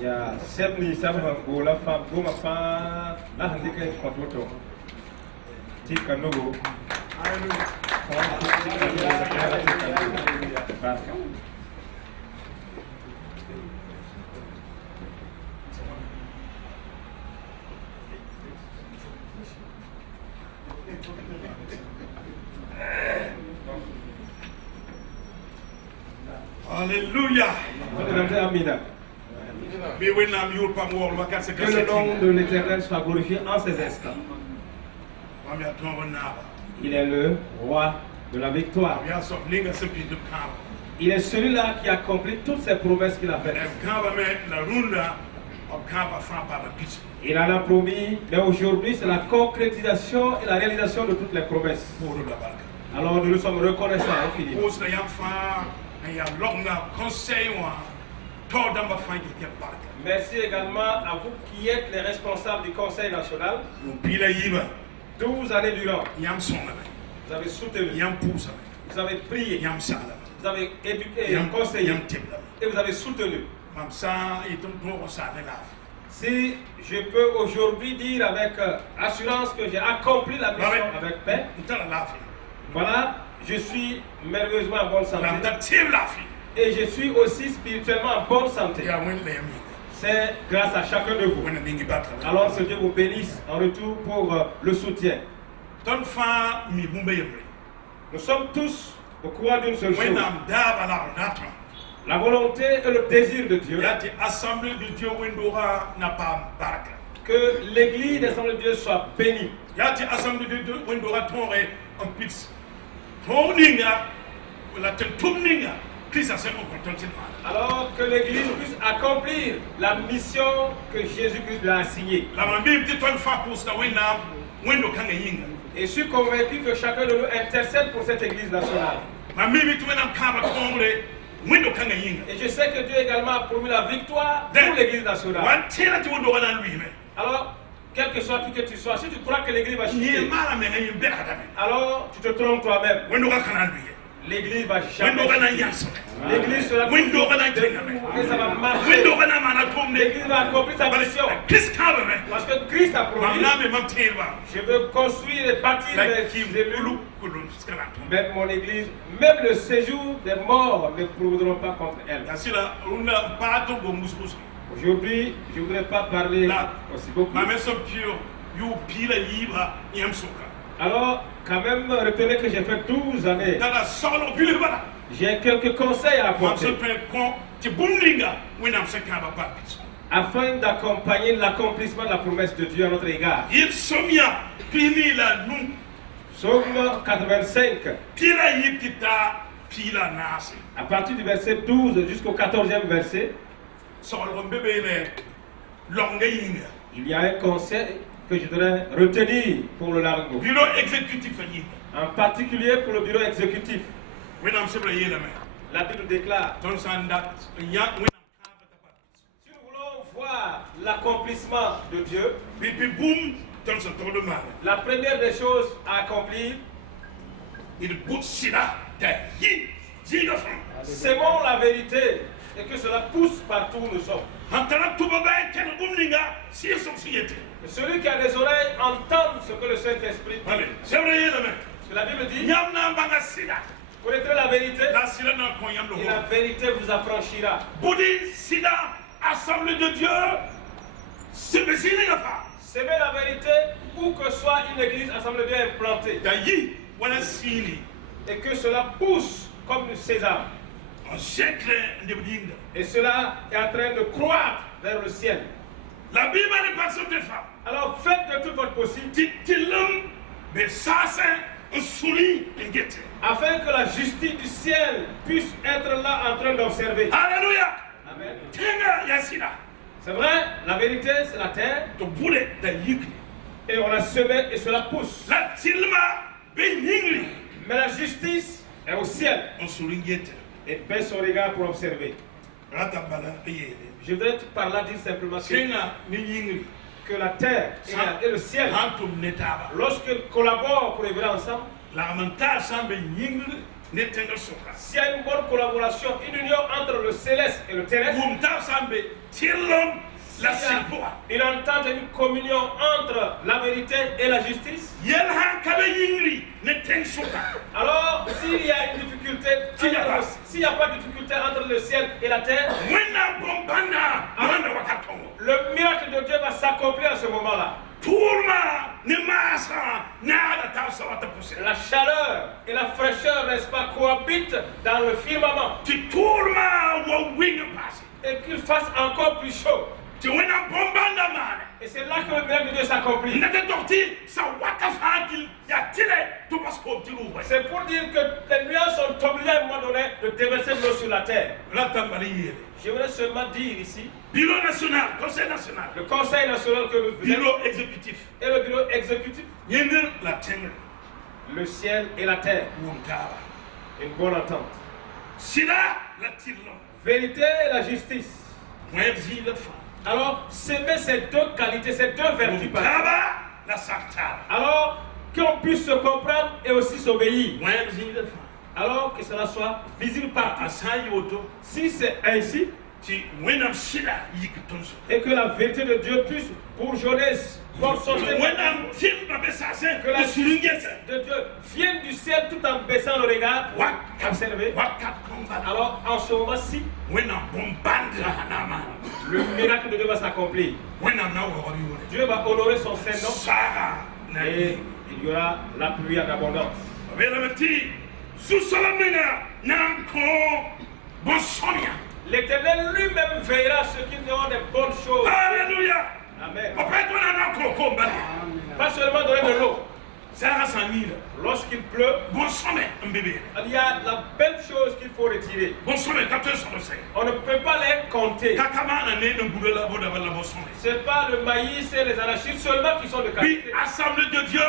Ya sep ni sabha ko la fa goma fa la handi kay khototo. Tika nugo. Alléluia. Amina. Mais oui, n'a mieux pas moi, on va casser Que le nom de l'Éternel soit glorifié en ces instants. Il est le roi de la victoire. Il est celui-là qui accomplit toutes ces promesses qu'il a faites. Il en a promis, mais aujourd'hui c'est la concrétisation et la réalisation de toutes les promesses. Alors nous nous sommes reconnaissants infiniment. to damba fangi ke barka Merci également à vous qui êtes les responsables du Conseil national. yo pila yiba 12 années durant, yam songa vous avez soutenu, yam pousa vous avez prié, yam sala vous avez éduqué, yam conseillé yam tebla et vous avez soutenu. mam sa itum to sa ne la Si je peux aujourd'hui dire avec assurance que j'ai accompli la mission avec paix, ntala lafi voilà, je suis merveilleusement en bonne lam santé ta teb lafi et je suis aussi spirituellement en bonne santé. ya wen le yami C'est grâce à chacun de vous. wen ningi batla Alors que Dieu vous bénisse en retour pour le soutien. ton fa mi bumbe yemre Nous sommes tous au courant d'une seule wen chose. nam daba la nata La volonté et le désir de Dieu yati assemblée de Dieu wendora na pa baraka que l'église des Assemblées de Dieu soit bénie. yati assemblée de Dieu wendora tore en pix toninga la ten tumninga Christ a fait un contentement Alors que l'église puisse accomplir la mission que Jésus-Christ lui a assignée. la mambi petit ton fa pour ça wendo kanga yinga Et je suis convaincu que chacun de nous intercède pour cette église nationale. mambi bitu wena kaba tomre wendo kanga yinga Et je sais que Dieu également a promis la victoire pour l'église nationale. wan tira ti wendo wana lui mais Alors, quel que soit qui que tu sois, si tu crois que l'église va ni chuter, mala me ngayi be kadame alors tu te trompes toi-même. wendo ka kana lui L'église va jamais wendo kana chuter. yaso L'église sera wendo kana debout tenga et ça va marcher. wendo kana mana tomne L'église va accomplir sa mission. Christ kaba me Parce que Christ a promis, mamna me mamteba je veux construire et bâtir la mes ki élus. bulu kulun skala Même mon église, même le séjour des morts ne prendront pas contre elle. yasira una pato go musmus Aujourd'hui, je ne voudrais pas parler Là, aussi beaucoup. ma maison pure you pila yiba yam suka Alors, quand même, retenez que j'ai fait 12 années. dala solo pila bala J'ai quelques conseils à mam se apporter pen kon ti bumlinga winam se kaba papis afin d'accompagner l'accomplissement de la promesse de Dieu à notre égard. il somia pili la nu Psaume 85, pila yitita pila nasi à partir du verset 12 jusqu'au 14e verset, solo bebe le longa yinga il y a un conseil que je voudrais retenir pour le Largo, bureau exécutif yinga en particulier pour le bureau exécutif. winam se bla yela me La Bible déclare, ton sanda ya winam kaba tapapis si nous voulons voir l'accomplissement de Dieu, pipi boum ton se todo mal la première des choses à accomplir, il bout sida ta yi jiga fam sémons la vérité et que cela pousse partout où nous sommes. hantara tuba ba ken bumlinga si so siyete Que celui qui a des oreilles entende ce que le Saint-Esprit dit. allez c'est vrai yela me Parce que la Bible dit, yam na banga sida connaîtrez la vérité la sida na kon yam et la lo vérité vous affranchira. budi sida assemblée de Dieu c'est le signe fa S'aimer la vérité où que soit une église assemblée bien implantée ta yi wala sini et que cela pousse comme du sésame. un siècle de bidinga Et cela est en train de croître vers le ciel. la Bible n'est pas sur des femmes Alors faites de tout votre possible titilum be sasa un souri ngete afin que la justice du ciel puisse être là en train d'observer. alléluia Amen. tenga ya sida C'est vrai, la vérité c'est la terre to bule da yik et on a semé et cela pousse. la tilma be yingli Mais la justice est au ciel un souri ngete et baisse son regard pour observer. rata bala yele Je voudrais par là dire simplement tenga ni yingli que la terre et le ciel, hantum netaba lorsqu'ils collaborent pour œuvrer ensemble, la manta sambe yingli ne tenga soka s'il y a une bonne collaboration, une union entre le céleste et le terrestre, gumta sambe tilum la s'il y a silpoa une entente et une communion entre la vérité et la justice, yel han kabe yingli ne tenga soka alors s'il y a une difficulté, s'il n'y a pas de difficulté entre le ciel et la terre, wena bombana manda wakatongo le miracle de Dieu va s'accomplir à ce moment-là. turma ne masa nada tausa wata puse La chaleur et la fraîcheur, n'est-ce pas, cohabitent dans le firmament ti turma wa winga pasi et qu'il fasse encore plus chaud. ti wena bombanda mane Et c'est là que le miracle de Dieu s'accomplit. ndete dokti sa wata fagil ya tile to basko tilu wa C'est pour dire que les nuages sont obligés à un moment donné de déverser de l'eau sur la terre. rata mari yele Je voudrais seulement dire ici, bureau national conseil national le Conseil national que nous faisons bureau exécutif et le bureau exécutif, yengel la tenga le ciel et la terre, wuntaba une bonne entente. Sida la tillam. Vérité et la justice. Mwenzi la fa. Alors, s'aimer ces deux qualités, ces deux vertus. Taba la sartara. Alors, qu'on puisse se comprendre et aussi s'obéir. Mwenzi la fa. Alors que cela soit visible partout. Asayi oto. Si c'est ainsi, Ti wenam sida yikitonso. et que la vérité de Dieu puisse bourgeonner, pour son Wenam timba besasen. que la Sulungese. justice de Dieu vienne du ciel tout en baissant le regard pour observer. Wakat kombat. Alors, en ce moment-ci, Wenam bombandra hanama. le miracle de Dieu va s'accomplir. Wenam na wori wori. Dieu va honorer son Saint-Nom Sara na et il y aura la pluie en abondance. Velamati. Susalamena nanko bonsonia. L'Éternel lui-même veillera sur ceux qui auront des bonnes choses. Alléluia. Amen. Opetona nanko kombali. Pas seulement donner de l'eau. Sara sanira. Lorsqu'il pleut, Bonsome mbebe. il y a la belle chose qu'il faut retirer. Bonsome kapte sonose. On ne peut pas les compter. Kakama na ne ngudela boda bala bonsome. Ce n'est pas le maïs et les arachides seulement qui sont de Puis qualité. Assemblée de Dieu,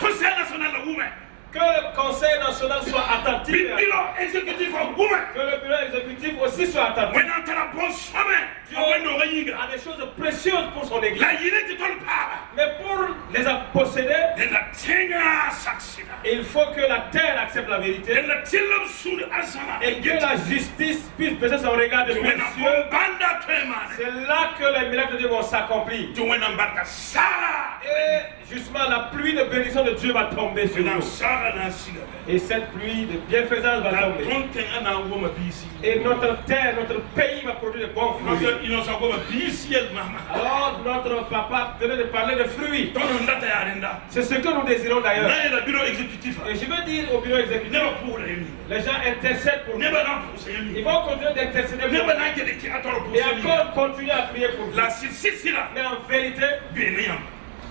Conseil national de women. Que le Conseil national soit attentif. Puis bureau exécutif of women. Que le bureau exécutif aussi soit attentif. When antara bonsome. Awendo reyiga. A des choses précieuses pour son église. La yile ti ton para. Mais pour les posséder, Den la tenga saksina. il faut que la terre accepte la vérité Den la tillam sur asana. et que la justice puisse baisser son regard de When précieux. banda temane. C'est là que les miracles de Dieu vont s'accomplir. When barka Sara. Et justement, la pluie de bénédiction de Dieu va tomber sur When nous. Sara na siga. Et cette pluie de bienfaisance va La tomber. tontenga na woma bisi. Et notre terre, notre pays va produire de bons fruits. Notre innocent woma bisi el mama. Alors, notre papa venait de parler de fruits. Tono ndata ya renda. C'est ce que nous désirons d'ailleurs. Na le bureau exécutif. Et je veux dire au bureau exécutif, Never pour les les gens intercèdent pour nous. Never not pour ces Ils vont continuer d'intercéder pour Never nous. not get the theater pour Et ces encore continuer à prier pour vous. La sisila. Mais en vérité, Bien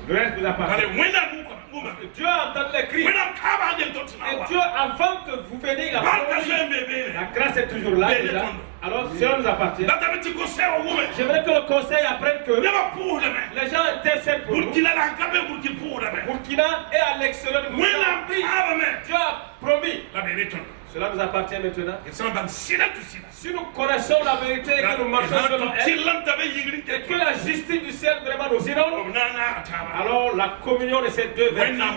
le reste vous Allez, appartient. wena muka. Dieu a entendu les cris. Wena kaba ngel Et totsina. Dieu, avant que vous veniez, il a Barka promis. bébé. La grâce est toujours là déjà. Alors, cela nous appartient. Data beti conseil au women. J'aimerais que le conseil apprenne que Never pour les les gens intercèdent pour nous. Burkina la kabe Burkina pour les Burkina est à l'extérieur du Wena Burkina. kaba me. Dieu a promis. La vérité. Cela nous appartient maintenant. Et ça va sila tout sila. Si nous connaissons la vérité et que nous marchons selon elle, Tilam tabe yingri et que la justice du ciel vraiment nous inonde, Nana ataba. alors la communion de ces deux vertus, Wena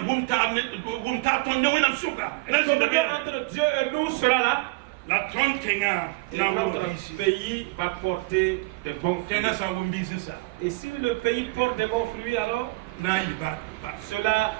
gumta tonde wena suka. la communion entre Dieu et nous sera là. La tontenga Et na notre woma bisi. pays va porter de bons fruits. Tenga sa wombisi sa. Et si le pays porte de bons fruits, alors Na yiba. cela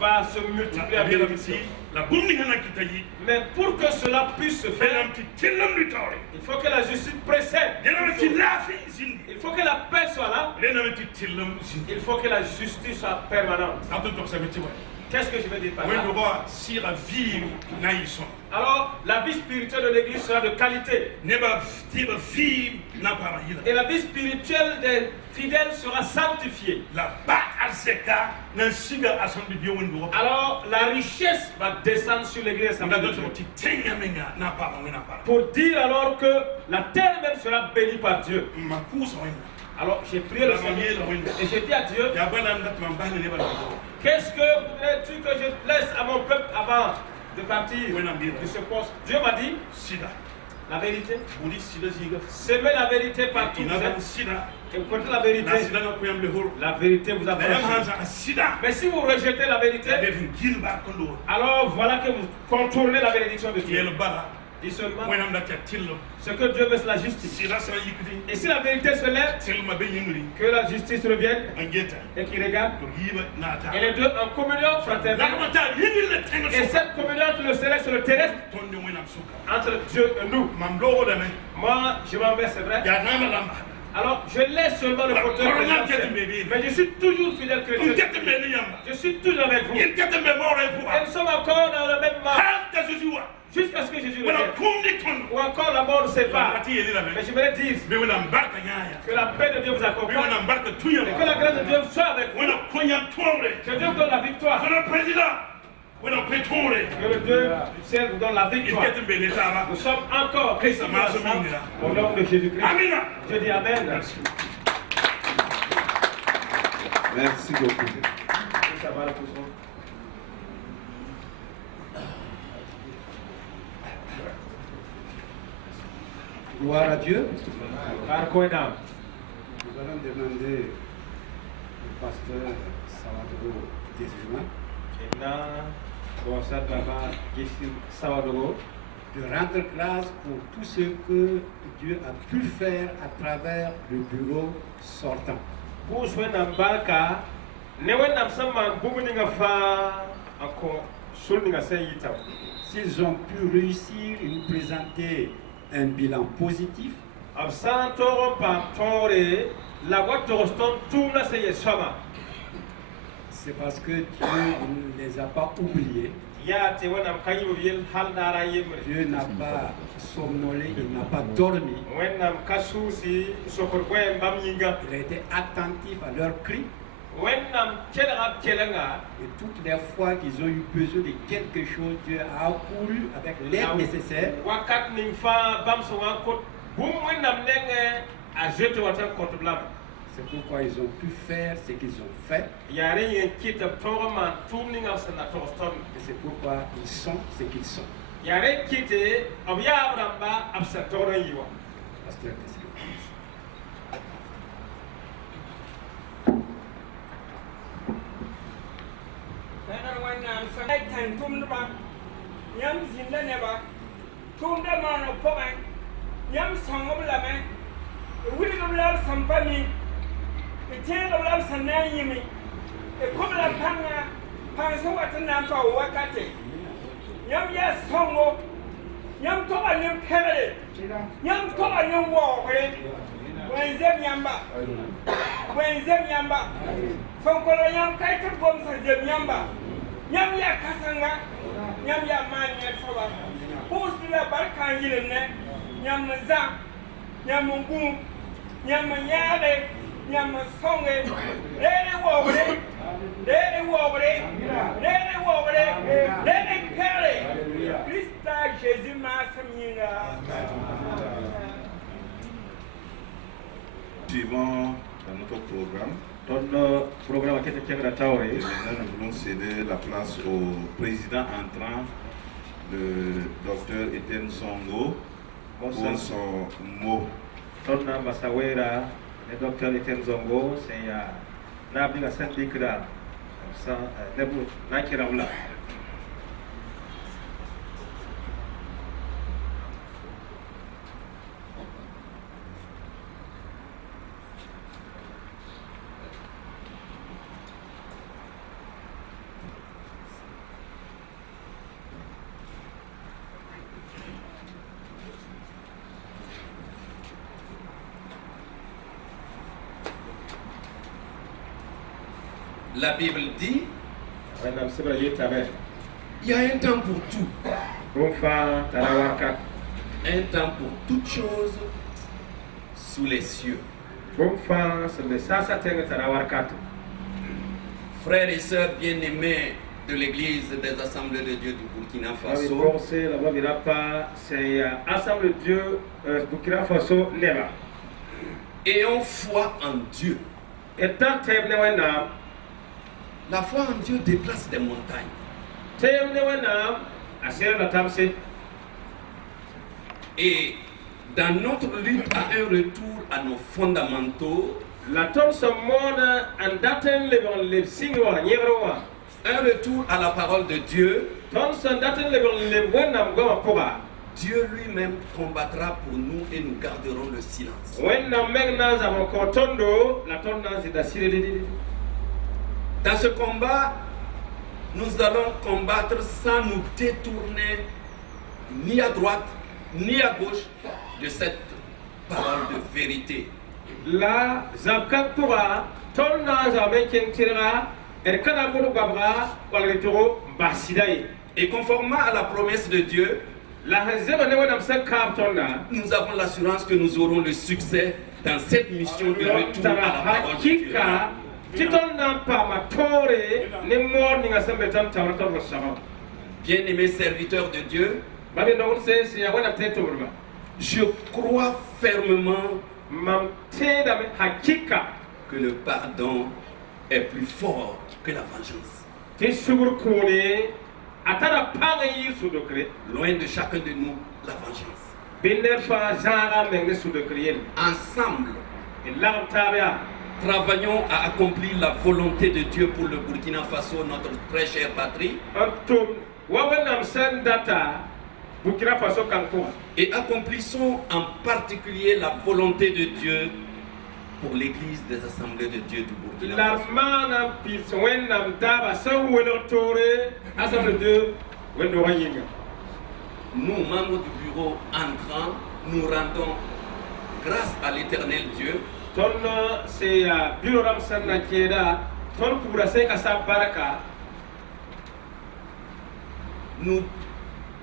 va se multiplier à bénédiction. La bumni hana kitayi. Mais pour que cela puisse se faire, Fenam ti tilam litore. il faut que la justice précède. Denam ti lafi zindi. Il faut que la paix soit là. Denam ti tilam zindi. Il faut que la justice soit permanente. Ato tok sa meti wa. Qu'est-ce que je veux dire par Wen là? do ba sira vi na yison. Alors, la vie spirituelle de l'église sera de qualité. Neba tiba vi na para yila. Et la vie spirituelle des fidèles sera sanctifiée. La ba azeka na siga ason bi bio wen do. Alors, la richesse va descendre sur l'église. Anda do ti tenga menga na para wena para. Pour dire alors que la terre même sera bénie par Dieu. Ma kusa wena. Alors, j'ai prié le La Seigneur mamie la wena. et j'ai dit à Dieu, Ya bana ndat mambane neba do. qu'est-ce que voudrais-tu que je laisse à mon peuple avant de partir Wena mbira. de ce poste? Dieu m'a dit, Sida. la vérité. Buli sida ziga. Semez la vérité partout. Ina Vous ban êtes. sida. Et vous connaissez la Na vérité. sida na kuyam le hor. La vérité vous Na yam appartient. hanza sida. Mais si vous rejetez la vérité, Ya devin gilba kondo. alors voilà que vous contournez la bénédiction de Dieu. Yel bala. Dis seulement, Wena mdat tillo. ce que Dieu veut, c'est la justice. Sida sa yikdi. Et si la vérité se lève, Tilma be yingri. que la justice revienne Angeta. et qu'il regarde. To yiba nata. Et les deux en communion fraternelle. Lakamata yingri le tenga Et so. cette communion entre le céleste et le terrestre, Tonde wena suka. entre Dieu et nous. Mamdo dame. Moi, je m'en vais, c'est vrai. Ya nama lamba. Alors, je laisse seulement le fauteuil présidentiel. Mais je suis toujours fidèle chrétien. Ungete me ni yamba. Je suis toujours avec vous. Et Ilkete me more pour. nous sommes encore dans le même marche Ha tazuwa. jusqu'à ce que Jésus Wena revienne. kumni tondo. Ou encore la mort nous sépare. Ati yeli la Mais me. je voudrais dire Be wena mbarka nyaya. que la paix de Dieu vous Be accompagne. wena mbarka tuya. Et que la grâce de Dieu soit avec vous. Wena konya tore. Que Dieu vous donne la victoire. Monsieur le président. Wena petore. Que le Dieu du ciel vous donne la victoire. Ilkete me letaba. Nous sommes encore Christ ensemble amazo minga. au nom de Jésus-Christ. Amina. Je dis Amen. Merci. Merci beaucoup. Ça va, le pousson. Gloire à Dieu. Ar ko nam. Nous allons demander au pasteur Salvador Guésuma Inna ko sa baba gisi sawadogo. de rendre grâce pour tout ce que Dieu a pu faire à travers le bureau sortant. Bus wenam barka ne wenam samman bumuninga fa ako sulninga sayita. S'ils ont pu réussir, ils nous présenter un bilan positif. Absan toro pa tore la wato ston tuna saye sama. C'est parce que Dieu ne les a pas oubliés. Ya te wenam kanyu yel hal dara yemre. Dieu n'a pas somnolé, il n'a pas dormi. Wenam kasusi sokor gwen bam yinga. Il a été attentif à leurs cris. Wenam kelega kelenga. Et toutes les fois qu'ils ont eu besoin de quelque chose, Dieu a accouru avec l'aide nécessaire. Wakat ning fa bam so wankot bum wenam nenge a jeté watan kot blam. C'est pourquoi ils ont pu faire ce qu'ils ont fait. Yare yen kita toro man tumning af sana toston. Et c'est pourquoi ils sont ce qu'ils sont. Yare kite abya bramba absa toro yiwa. Pasteur Tessie. Tanar wannan sai tan tumba yam zinda ne ba tumda ma no poma yam sangom la me wuli gam la sampami e tenga la sanayimi e kobla panga panga so watan na fa wakate yam ya songo yam to anem kere yam to anem wo kre wenzem yamba fonkolo yam kai ta gom sa jem yamba yam ya kasanga yam ya manya soba post la barka yirin ne yam za yam ngu yam yaade yam songe dede wogre dede kere Christa Jésus ma samina. Suivant dans notre programme, Ton programme kete kengra et tawre. maintenant nous voulons céder la place au président entrant, le docteur Etienne Songo, pour son mot. Ton na masawera le docteur Etienne Zongo c'est ya na binga sandikra sa debu na kirawla. La Bible dit, Wenam sibra yitabe. il y a un temps pour tout, Rumfa tarawarkat. un temps pour toutes choses sous les cieux. Rumfa sebe sasa tenga tarawarkat. Frères et sœurs bien-aimés de l'Église des Assemblées de Dieu du Burkina Avi Faso, borse la babirapa c'est ya assemblée de Dieu Burkina Faso neba. ayons foi en Dieu. Etan tebne wenam La foi en Dieu déplace des montagnes. tebne wenam asir la tamse. Et dans notre lutte à un retour à nos fondamentaux, La tom samona andaten lebon leb singwa nyegrowa. un retour à la parole de Dieu, Tom sandaten lebon leb wenam goma poga. Dieu lui-même combattra pour nous et nous garderons le silence. Wenam megna zamo kotondo la tonna zida siredi. Dans ce combat, nous allons combattre sans nous détourner ni à droite ni à gauche de cette parole de vérité. La zabkan poga tonna zamen kenkira erkana bulu gabra wal retoro basidai. Et conformément à la promesse de Dieu, La hazeba ne wenam sen kap tonna. nous avons l'assurance que nous aurons le succès dans cette mission de retour à la parole de Dieu. Hakika titon nan pa ma tore ne morning asembe tam tawrata wasama. Bien-aimés serviteurs de Dieu, Babi ndongo se si ya wenam teto burba. je crois fermement Mam te da hakika que le pardon est plus fort que la vengeance. te sugur kuni atara panga yisu dokre. Loin de chacun de nous la vengeance. Ensemble, travaillons à accomplir la volonté de Dieu pour le Burkina Faso, notre très chère patrie. Et accomplissons en particulier la volonté de Dieu pour l'Église des Assemblées de Dieu du Burkina Faso. Nous, membres du bureau entrants, nous rendons grâce à l'Éternel Dieu nous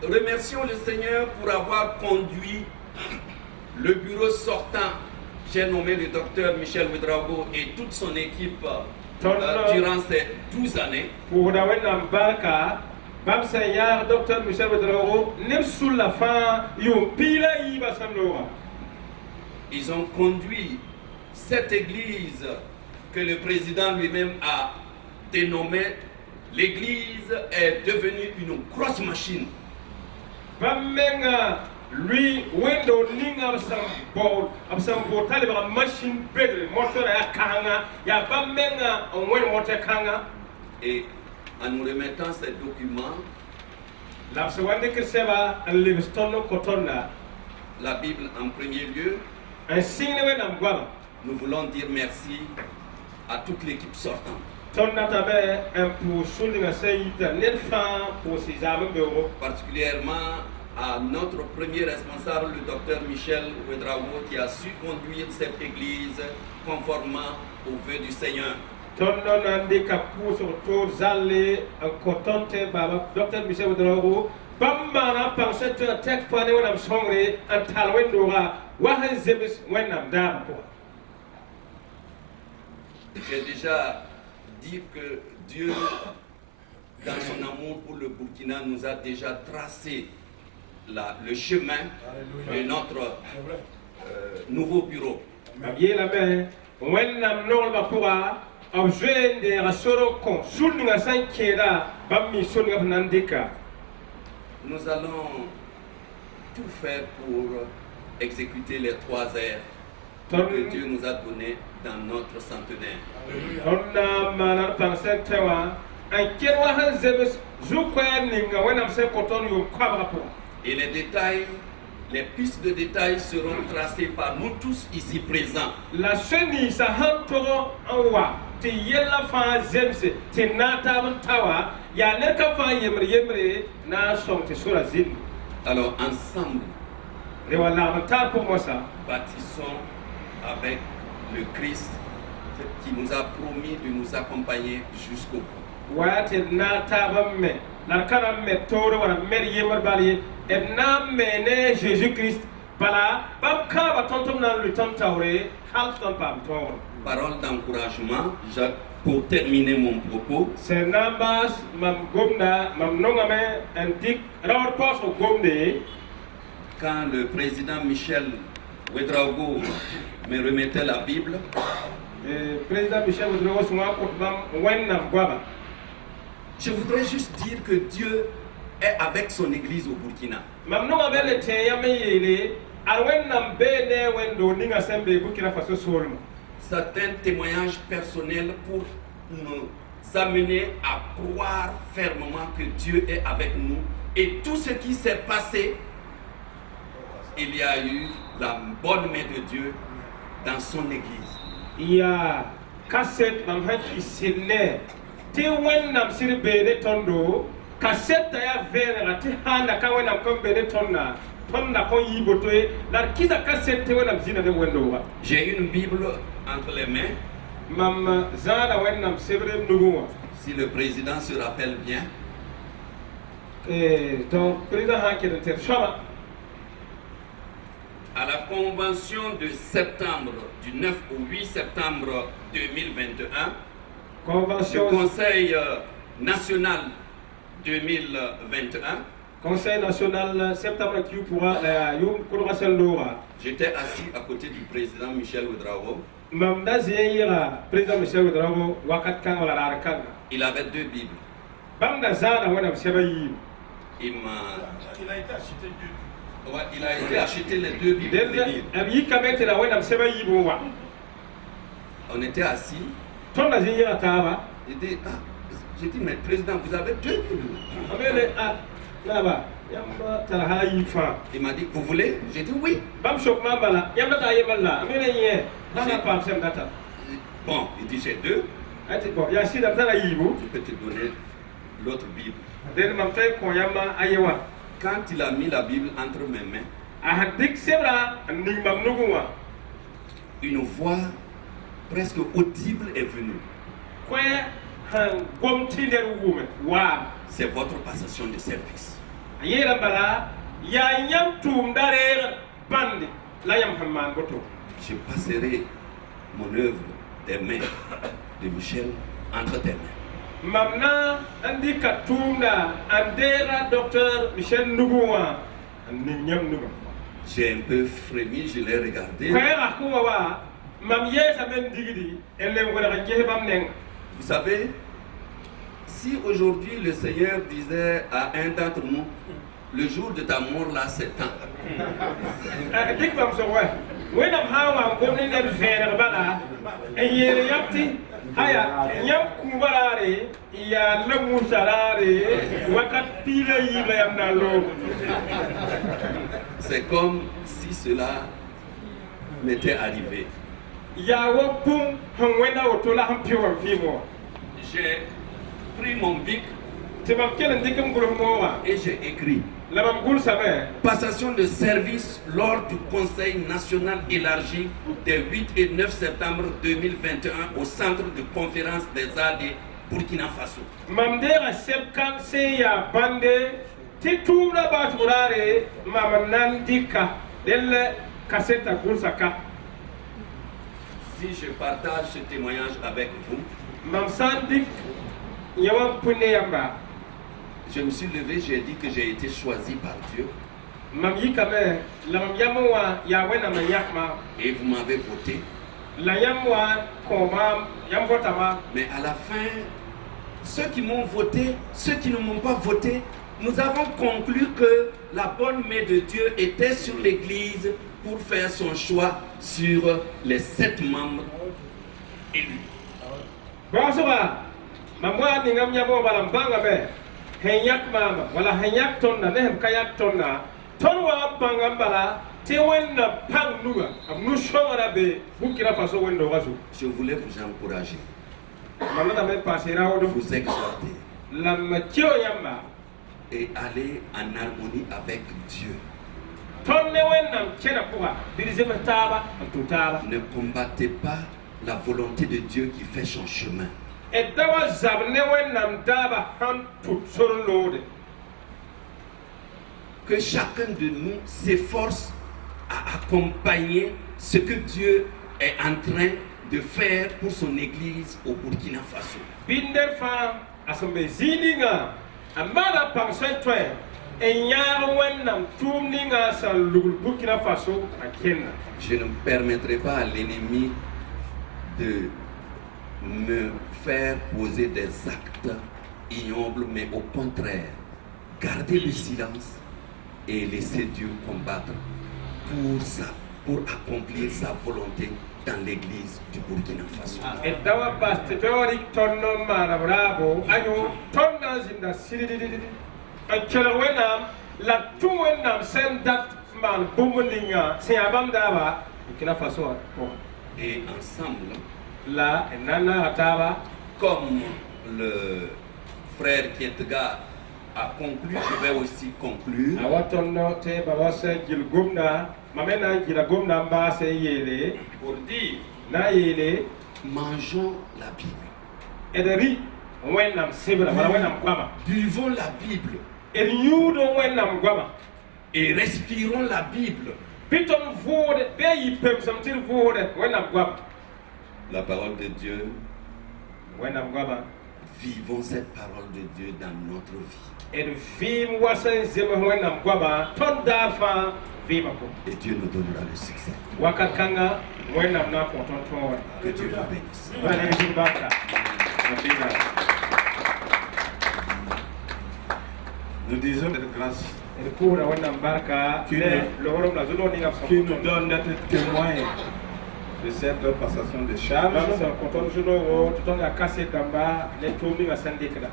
remercions le Seigneur pour avoir conduit le bureau sortant. J'ai nommé le docteur Michel Ouedraogo et toute son équipe durant ces 12 années. Ils ont conduit cette église que le président lui-même a dénommée. L'église est devenue une grosse machine. Lui, window ning absam tali ba machine bedre moteur ya kanga ya bamenga onwen moteur kanga. Et en nous remettant ces documents, la Bible en premier lieu, nous voulons dire merci à toute l'équipe sortante. Particulièrement à notre premier responsable, le docteur Michel Ouedraogo, qui a su conduire cette église conformément au vœu du Seigneur. J'ai déjà dit que Dieu, dans son amour pour le Burkina, nous a déjà tracé le chemin de notre nouveau bureau. Nous allons tout faire pour exécuter les 3 airs que Dieu nous a donnés dans notre centenaire. Et les détails, les pistes de détails seront tracées par nous tous ici présents. Alors ensemble, bâtissons avec le Christ qui nous a promis de nous accompagner jusqu'au bout. Jésus-Christ, parole d'encouragement, pour terminer mon propos. Quand le président Michel Ouedraogo me remettait la Bible, je voudrais juste dire que Dieu est avec son église au Burkina. Certains témoignages personnels pour nous amener à croire fermement que Dieu est avec nous. Et tout ce qui s'est passé, il y a eu la bonne main de Dieu dans son église. Il y a cassette dans qui s'est te wennam sir bene tondo cassette ya vere ti handa ka wennam kom bene tonna tonna ko yibotoy la kisa cassette te wennam zina de wendo wa. J'ai une Bible entre les mains. Mam zana wennam sebre nugo. Si le président se rappelle bien. Donc président Hanke de Terchama. À la convention de septembre, du 9 au 8 septembre 2021, le Conseil national 2021, Conseil national septembre qui pourra j'étais assis à côté du président Michel Ouedraogo. Il avait 2 Bibles. Il Il a été acheté Ouais, il a été acheter les deux Bibles pour venir. On était assis. J'ai dit, mais président, vous avez deux Bibles. Il m'a dit, vous voulez? J'ai dit oui. Bon, il dit, j'ai deux. Je peux te donner l'autre Bible. Quand il a mis la Bible entre mes mains, une voix presque audible est venue. C'est votre passation de service. Je passerai mon œuvre des mains de Michel entre tes mains. Mamna andi katunda andera docteur Michel Nougoua ninyam nuga. J'ai un peu frémi, je l'ai regardé. Vous savez, si aujourd'hui le Seigneur disait à un d'entre nous, le jour de ta mort là, c'est temps. C'est comme si cela m'était arrivé. J'ai pris mon bic et j'ai écrit passation de service lors du Conseil national élargi des 8 et 9 septembre 2021 au centre de conférence des arts de Burkina Faso. Si je partage ce témoignage avec vous, je me suis levé, j'ai dit que j'ai été choisi par Dieu. Et vous m'avez voté. Mais à la fin, ceux qui m'ont voté, ceux qui ne m'ont pas voté, nous avons conclu que la bonne main de Dieu était sur l'Église pour faire son choix sur les 7 membres élus. Je voulais vous encourager, vous exhorter et aller en harmonie avec Dieu. Ne combattez pas la volonté de Dieu qui fait son chemin. Que chacun de nous s'efforce à accompagner ce que Dieu est en train de faire pour son Église au Burkina Faso. Je ne permettrai pas à l'ennemi de me faire poser des actes ignobles, mais au contraire, garder le silence et laisser Dieu combattre pour accomplir sa volonté dans l'église du Burkina Faso. Et ensemble, comme le frère Kietga a conclu, je vais aussi conclure. Pour dire, mangeons la Bible. Buvons la Bible. Et respirons la Bible. La parole de Dieu. Vivons cette parole de Dieu dans notre vie. Et Dieu nous donnera le succès. Que Dieu vous bénisse. Nous disons cette grâce qui nous donne d'être témoins de cette passation de charges.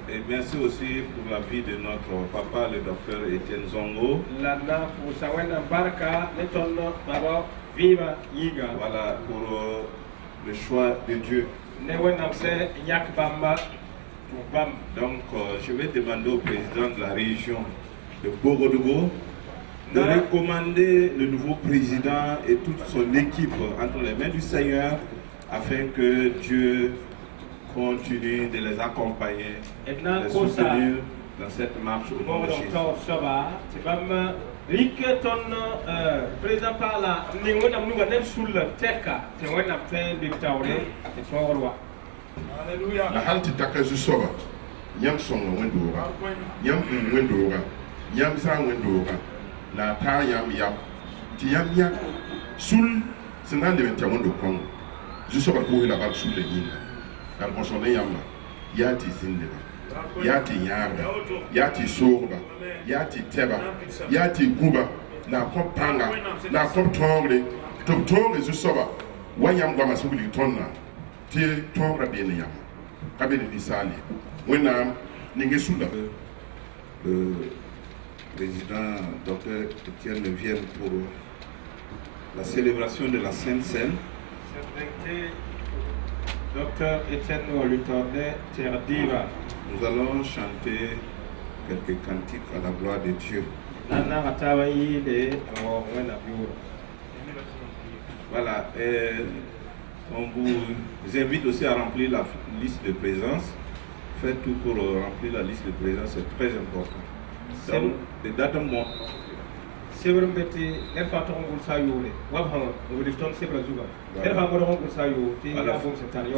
Et merci aussi pour la vie de notre papa, le docteur Etienne Zongo. Voilà pour le choix de Dieu. Donc, je vais demander au président de la région de Borodogo de recommander le nouveau président et toute son équipe entre les mains du Seigneur afin que Dieu continue de les accompagner, de les soutenir dans cette marche au nom de Jésus. La halte takazu soba yam songa wendora yam wendora yam sa wendora la ta yam ti yam sul senande benta wendo kongo zu soba ko la ba sul le yinga dal ko sonne yam yati zinde yati yarda yati sorba yati teba yati guba na ko panga na ko tongre to tongre zu soba wanyam gwa masubuli tonna ti tongra be ne yam kabeli misali wena ninge sula. Le président Dr Etienne vienne pour la célébration de la Sainte Seine. Docteur Etienne Nous allons chanter quelques cantiques à la gloire de Dieu. Voilà. On vous invite aussi à remplir la liste de présence. Faites tout pour remplir la liste de présence, c'est très important. Donc, les dates de mois.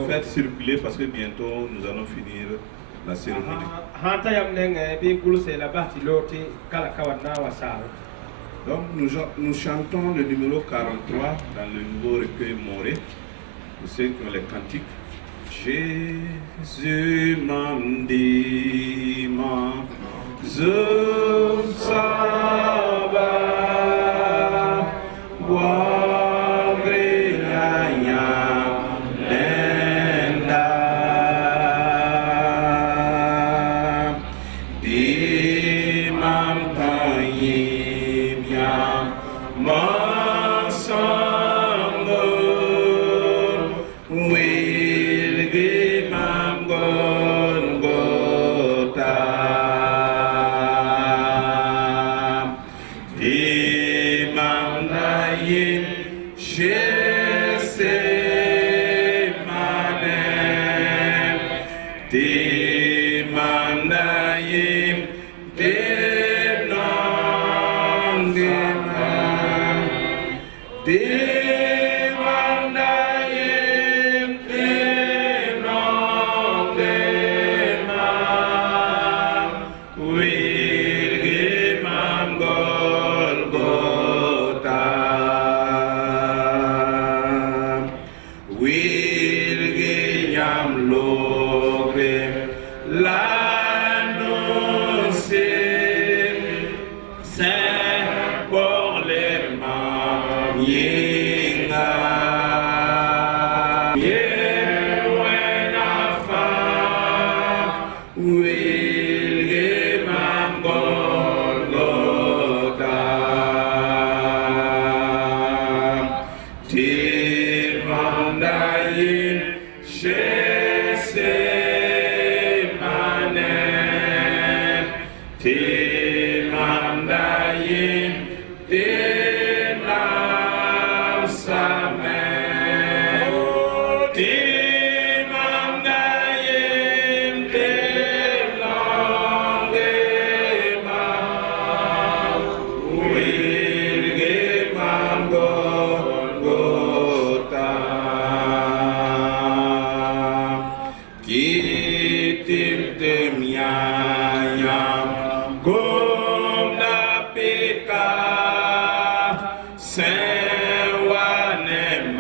Faites circuler parce que bientôt nous allons finir la cérémonie. Donc nous chantons le numéro 43 dans le nouveau recueil Moré. Vous savez que les cantiques. Jésus m'a dit, Saint-Wanem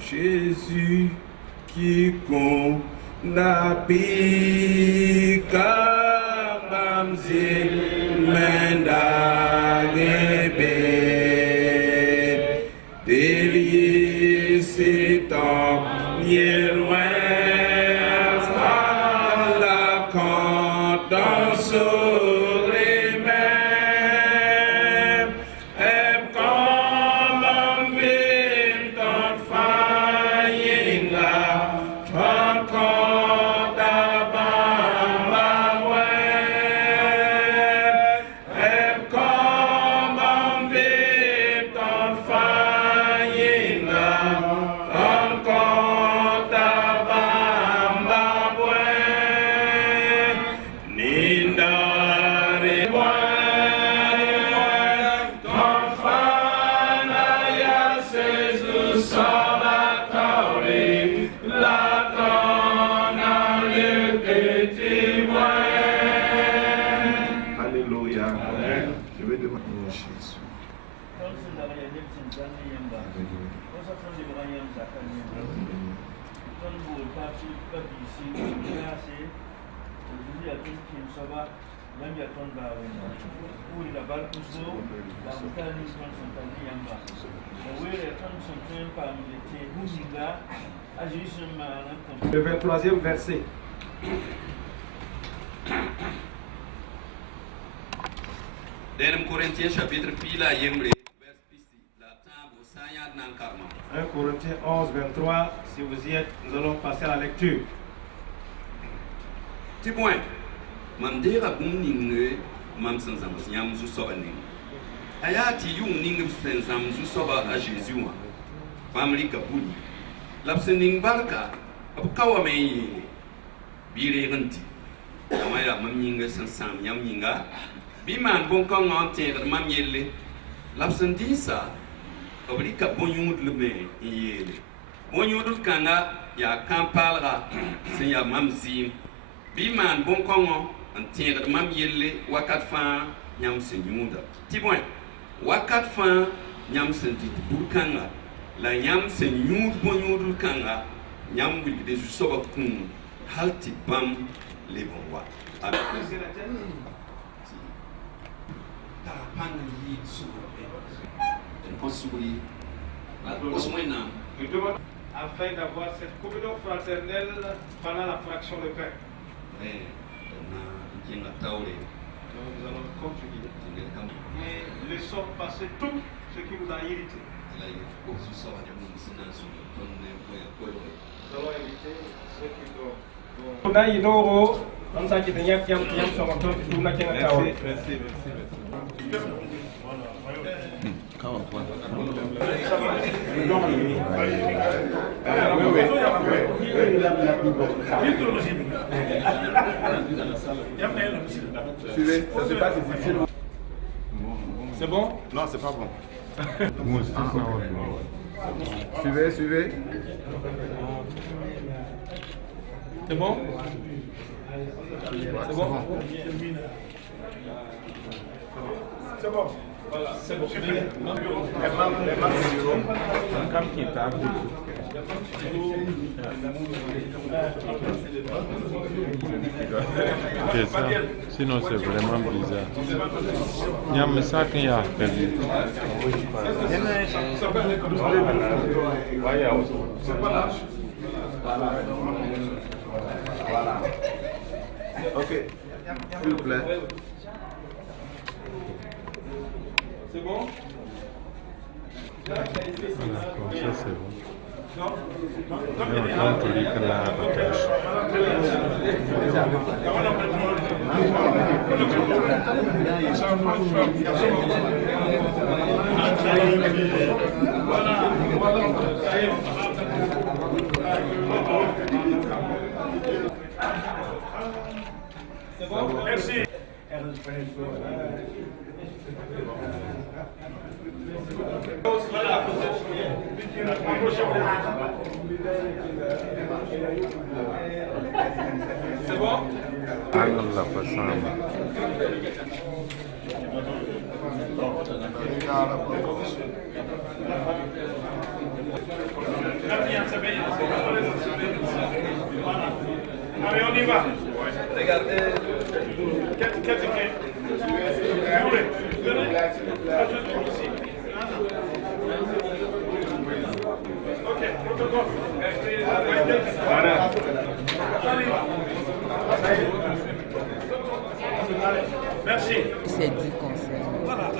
Jésus qui compte la pique mamzil mendagebe délicitant loin la cadence les mêmes et comme un vent en failline Le 23e verset. Deuxième Corinthiens chapitre pila yembre vers pisi la table sayad nankarma. 1 Corinthiens 11, 23. Si vous y êtes, nous allons passer à la lecture. Ti point. Mam dera bum ningne mam sanzam nyam zu soba ning. Ayati yung ning sanzam zu soba a Jésus wa. Family kapuni. Lapsening barka ab kawame yi. Bire ganti. Amaya mam ninga sansam nyam ninga. Biman bon kong en terre mam yelle. Lapsen disa. Obrika bon yud le me yele. Bon yud kanga ya kampalra sen ya mam zim. Biman bon kong en terre mam yelle wakat fa nyam sen yunda. Ti bon. Wakat fa nyam sen dit burkanga. La nyam sen yud bon yud kanga. Nyam wil de soba kun halti bam le bon wa. Afin d'avoir cette communion fraternelle pendant la fraction de pain. Nous allons continuer. Et laissons passer tout ce qui nous a irrité. Nous allons éviter ce qui doit. C'est bon? Non, c'est pas bon. Suivez, suivez. C'est bon? C'est bon? C'est bon. Voilà, c'est bon. C'est ça. Sinon, c'est vraiment bizarre. Il y a un message qu'il y a perdu. Ok. S'il vous plaît. C'est bon? Voilà, comme ça, c'est bon. Et on compte lui que la attache. C'est bon? Merci. C'est bon? Angle la façon. Merci. va. Regardez. Ok, protocole. Merci. C'est 10 conseils. Voilà,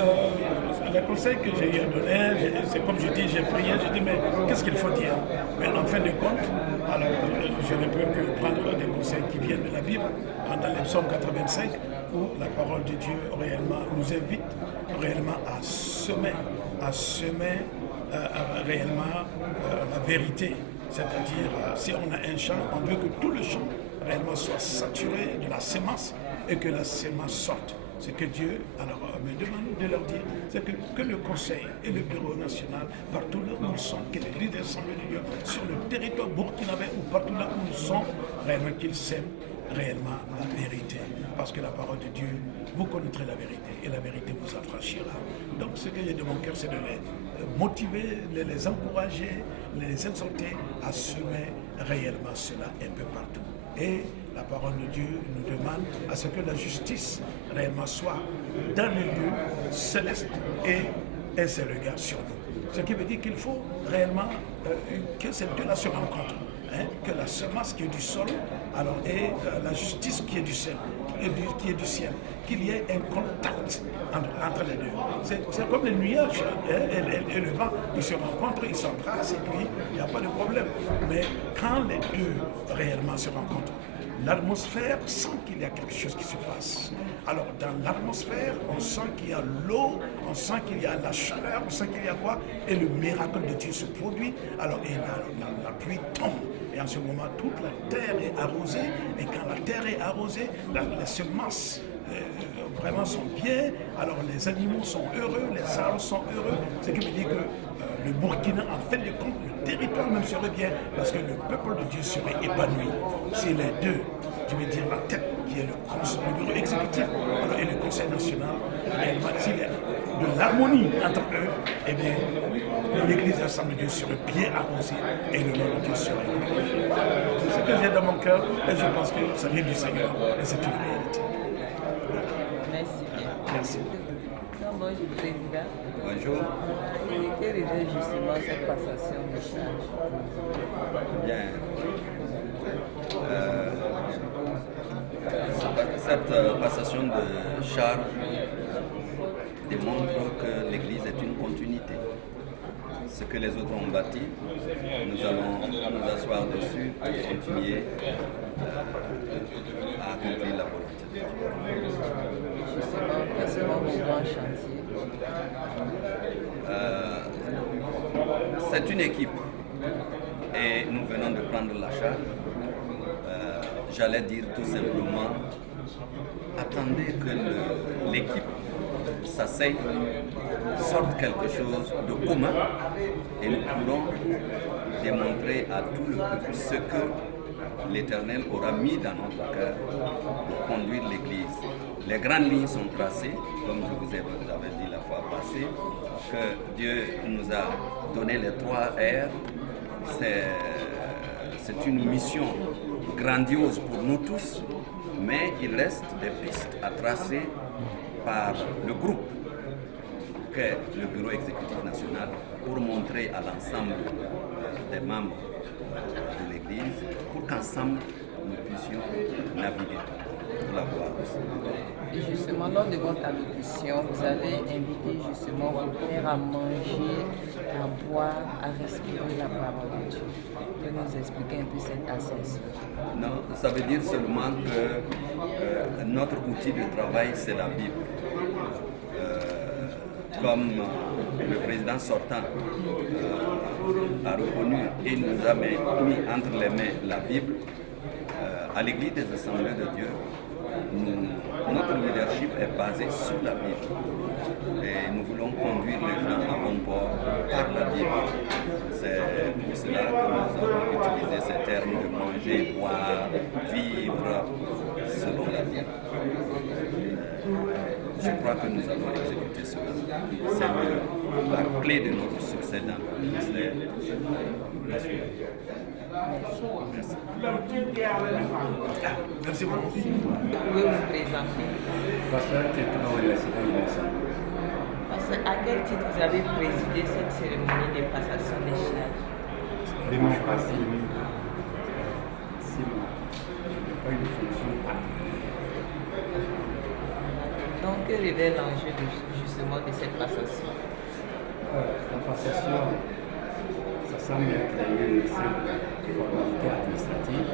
les conseils que j'ai eu à donner, c'est comme je dis, j'ai prié, j'ai dit, mais qu'est-ce qu'il faut dire? Mais en fin de compte, alors, je ne peux que prendre des conseils qui viennent de la Bible, dans les psaumes 85, où la parole de Dieu réellement nous invite réellement à semer réellement la vérité. C'est-à-dire, si on a un champ, on veut que tout le champ réellement soit saturé de la sémence et que la sémence sorte. Ce que Dieu alors, me demande de leur dire, c'est que le Conseil et le Bureau national, partout là où ils sont, que l'Église des Assemblées de Dieu, sur le territoire burkinabé ou partout là où ils sont, réellement qu'ils sèment réellement la vérité. Parce que la parole de Dieu, vous connaîtrez la vérité et la vérité vous affranchira. Donc ce que j'ai de mon cœur, c'est de les motiver, les encourager, les exhorter à semer réellement cela un peu partout. Et la parole de Dieu nous demande à ce que la justice réellement soit dans les lieux célestes et elle se regarde sur nous. Ce qui veut dire qu'il faut réellement que ces deux-là se rencontrent. Que la semence qui est du sol alors, et la justice qui est du ciel, qu'il y ait un contact entre les deux. C'est comme les nuages et le vent, ils se rencontrent, ils s'embrassent et puis il n'y a pas de problème. Mais quand les deux réellement se rencontrent, l'atmosphère sent qu'il y a quelque chose qui se passe. Alors dans l'atmosphère, on sent qu'il y a l'eau, on sent qu'il y a la chaleur, on sent qu'il y a quoi, et le miracle de Dieu se produit. Alors et la pluie tombe. Et en ce moment, toute la terre est arrosée. Et quand la terre est arrosée, les semences vraiment sont bien. Alors les animaux sont heureux, les arbres sont heureux. Ce qui veut dire que le Burkina, en fin de compte, le territoire même serait bien parce que le peuple de Dieu serait épanoui. Si les deux, je veux dire la tête qui est le bureau exécutif et le conseil national, réellement, s'il y a de l'harmonie entre eux, eh bien, l'église de l'Assemblée de Dieu serait bien arrosée et le nom de Dieu serait glorifié. C'est ce que j'ai dans mon cœur et je pense que ça vient du Seigneur et c'est une réalité. Merci bien. Merci. Bonjour, Président. Bonjour. Quelle était justement cette passation de charge? Bien. Cette passation de charge démontre que l'Église est une continuité. Ce que les autres ont bâti, nous allons nous asseoir dessus pour continuer à accomplir la volonté de Dieu. Justement, quels seront vos grands chantiers? C'est une équipe et nous venons de prendre la charge. J'allais dire tout simplement, attendez que l'équipe s'asseye, sorte quelque chose de commun et nous pourrons démontrer à tout le peuple ce que l'Éternel aura mis dans notre cœur pour conduire l'Église. Les grandes lignes sont tracées, comme je vous avais dit la fois passée, que Dieu nous a donné les 3 R. C'est une mission grandiose pour nous tous, mais il reste des pistes à tracer par le groupe qu'est le Bureau exécutif national pour montrer à l'ensemble des membres de l'Église pour qu'ensemble nous puissions naviguer pour la voie du Seigneur. Et justement, lors de votre allocution, vous avez invité justement vos pères à manger, à boire, à respirer la parole de Dieu. Vous pouvez nous expliquer un peu cette ascension? Non, ça veut dire seulement que notre outil de travail, c'est la Bible. Comme le président sortant a reconnu et nous a mis entre les mains la Bible, à l'Église des Assemblées de Dieu, notre leadership est basé sur la Bible. Et nous voulons conduire les gens à bon port par la Bible. C'est pour cela que nous avons utilisé ces termes de manger, boire, vivre selon la Bible. Je crois que nous allons exécuter cela. C'est la clé de notre succès dans le ministère. Merci beaucoup. Vous pouvez vous présenter. Pasteur à quel titre vous avez présidé cette cérémonie de passation des charges? Démocratie. Sinon, je n'ai pas une fonction particulière. Donc, que révèle l'enjeu justement de cette passation? La passation, ça semble être une simple formalité administrative.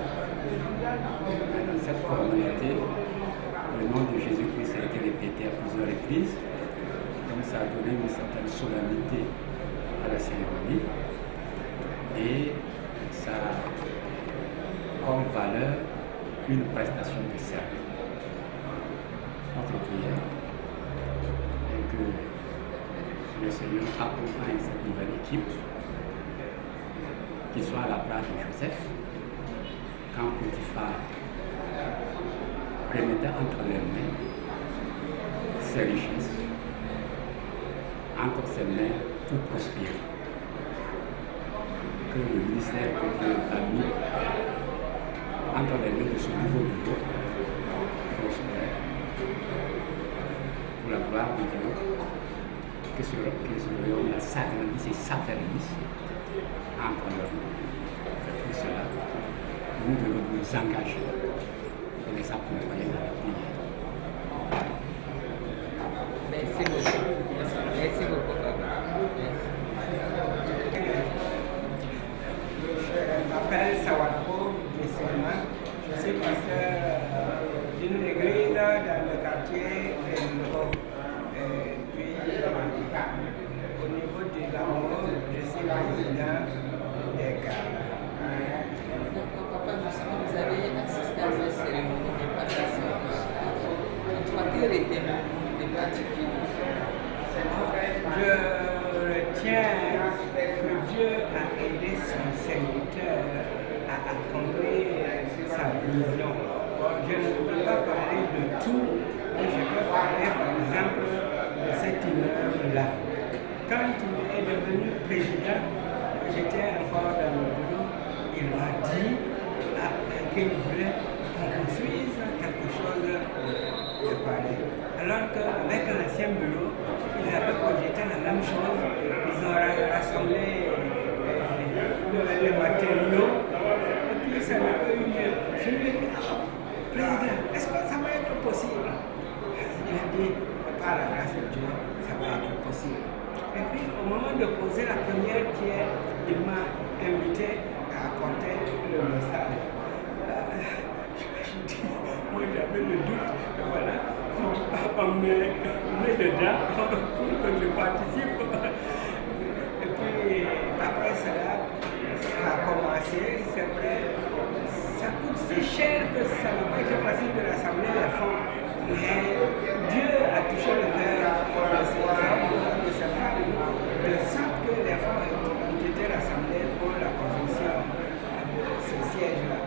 Dans cette formalité, le nom de Jésus-Christ a été répété à plusieurs reprises. Donc ça a donné une certaine solennité à la cérémonie et ça a comme valeur une prestation de serment. Notre prière est que le Seigneur accompagne cette nouvelle équipe, qu'il soit à la place de Joseph, quand Potiphar remettait entre les mains ses richesses, entre ses mains tout prospérer. Que le ministère que Dieu a mis entre les mains de ce nouveau bureau prospère pour la gloire de Dieu, que ce royaume s'agrandisse et s'affermisse entre leurs mains. Pour cela, nous devons nous engager et les accompagner dans la prière. Merci beaucoup. Merci beaucoup, papa. Je m'appelle Sawako Gesselman. Je suis pasteur d'une église dans le quartier de Niro. Puis, au niveau du Gamo, je suis président des Ghana. Papa, justement, vous avez assisté à cette cérémonie de passation des charges. Toi, quel était le particulier? Je retiens que Dieu a aidé son serviteur à accomplir sa vision. Je ne peux pas parler de tout, mais je peux parler par exemple de cet immeuble-là. Quand il est devenu président, j'étais encore dans le bureau, il m'a dit qu'il voulait qu'on construise quelque chose de pareil. Alors qu'avec l'ancien bureau, ils avaient projeté la même chose, ils ont rassemblé les matériaux, et puis ça n'a pas eu lieu. Je lui ai dit, président, est-ce que ça va être possible? Il a dit, par la grâce de Dieu, ça va être possible. Et puis au moment de poser la première pierre, il m'a invité à apporter le message. Moi j'avais le doute, voilà. On me met dedans pour que je participe. Et puis après cela, ça a commencé, c'est vrai. Ça coûte si cher que ça n'a pas été facile de rassembler les fonds. Mais Dieu a touché le cœur de ces hommes, de ces femmes, de sorte que les fonds ont été rassemblés pour la construction de ce siège-là.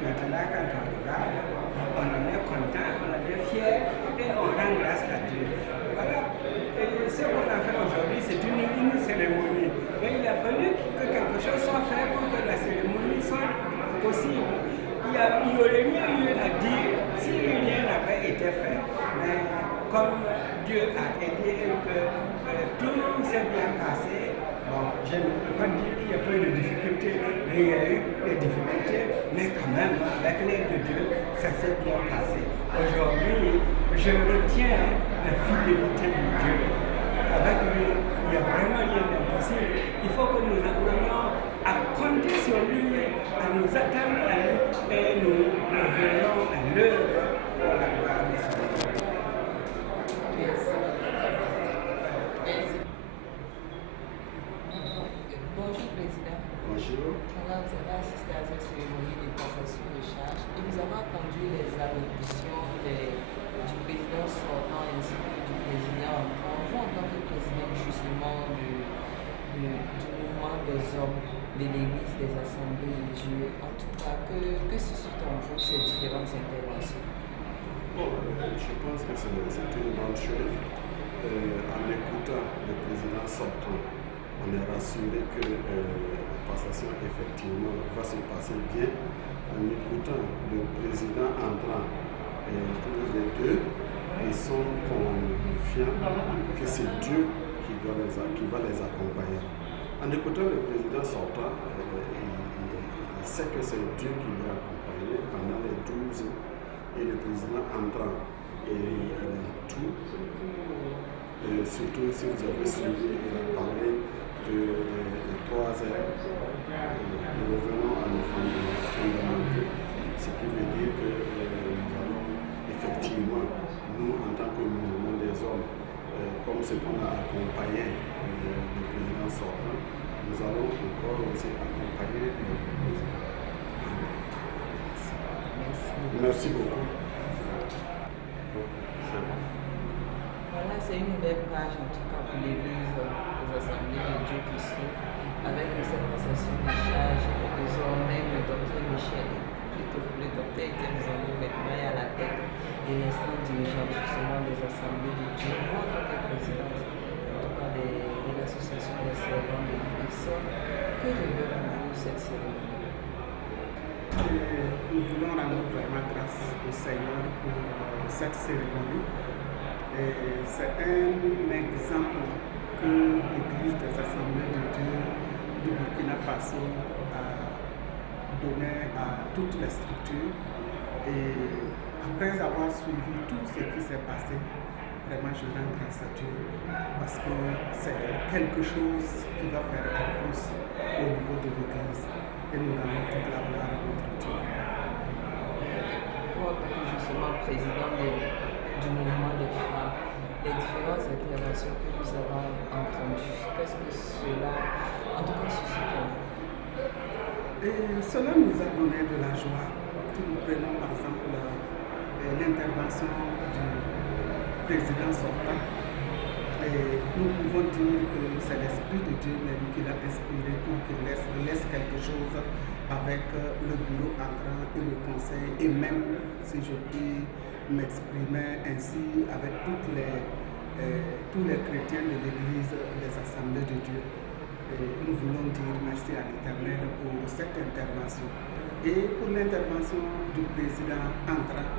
Maintenant, quand on regarde, on en est content, on en est fier et on rend grâce à Dieu. Voilà. Et ce qu'on a fait aujourd'hui, c'est une cérémonie. Mais il a fallu que quelque chose soit fait pour que la cérémonie soit possible. Il n'y aurait rien eu à dire si rien n'avait été fait. Mais comme Dieu a aidé et que tout s'est bien passé, bon, je ne peux pas dire qu'il n'y a pas eu de difficultés, mais il y a eu des difficultés, mais quand même, avec l'aide de Dieu, ça s'est bien passé. Aujourd'hui, je retiens la fidélité de Dieu. Avec lui, il n'y a vraiment rien d'impossible. Il faut que nous apprenions à compter sur lui, à nous attendre à lui, et nous venons à l'œuvre pour la gloire de son nom. Merci. Bonjour, Président. Bonjour. Alors, vous avez assisté à cette cérémonie de passation de charges et vous avez entendu les allocutions du président sortant ainsi que du président entrant. Vous, en tant que président justement du mouvement des hommes de l'Église des Assemblées de Dieu, en tout cas, que suscitent en vous ces différentes interventions? Bon, je pense que c'était une bonne chose. En écoutant le président sortant, on est rassuré que la passation effectivement va se passer bien en écoutant le président entrant et tous les deux. Ils sont confiants que c'est Dieu qui va les accompagner. En écoutant le président sortant, il sait que c'est Dieu qui l'a accompagné pendant les 12 ans. Et le président entrant, et il a tout. Et surtout, si vous avez suivi, il a parlé de 3 heures. Nous revenons à nos fondamentaux, ce qui veut dire que nous allons effectivement, nous en tant que mouvement des hommes, comme ce qu'on a accompagné le président sortant, nous allons encore aussi accompagner le président. Merci beaucoup. Voilà, c'est une nouvelle page en tout cas pour l'Église des Assemblées de Dieu qui suit, avec cette passation de charge. Désormais, le docteur Michel, plutôt le docteur était désormais maintenant à la tête de l'instant dirigeant justement des Assemblées de Dieu, moi en tant que présidente en tout cas de l'association des servants de Christ. Que révèle pour vous cette cérémonie? Nous voulons rendre vraiment grâce au Seigneur pour cette cérémonie. C'est un exemple que l'Église des Assemblées de Dieu du Burkina Faso a donné à toutes les structures. Et après avoir suivi tout ce qui s'est passé, vraiment je rends grâce à Dieu parce que c'est quelque chose qui va faire un plus au niveau de l'Église. Et nous rendons toute la gloire à notre Dieu. Pour justement président du mouvement des femmes, les différentes interventions que nous avons entendues, qu'est-ce que cela, en tout cas, suscite en vous? Cela nous a donné de la joie. Si nous prenons par exemple l'intervention du président sortant, nous pouvons dire que c'est l'Esprit de Dieu même qui l'a inspiré pour qu'il laisse quelque chose avec le bureau entrant et le conseil, et même, si je puis m'exprimer ainsi, avec tous les chrétiens de l'Église des Assemblées de Dieu. Nous voulons dire merci à l'Éternel pour cette intervention. Et pour l'intervention du président entrant,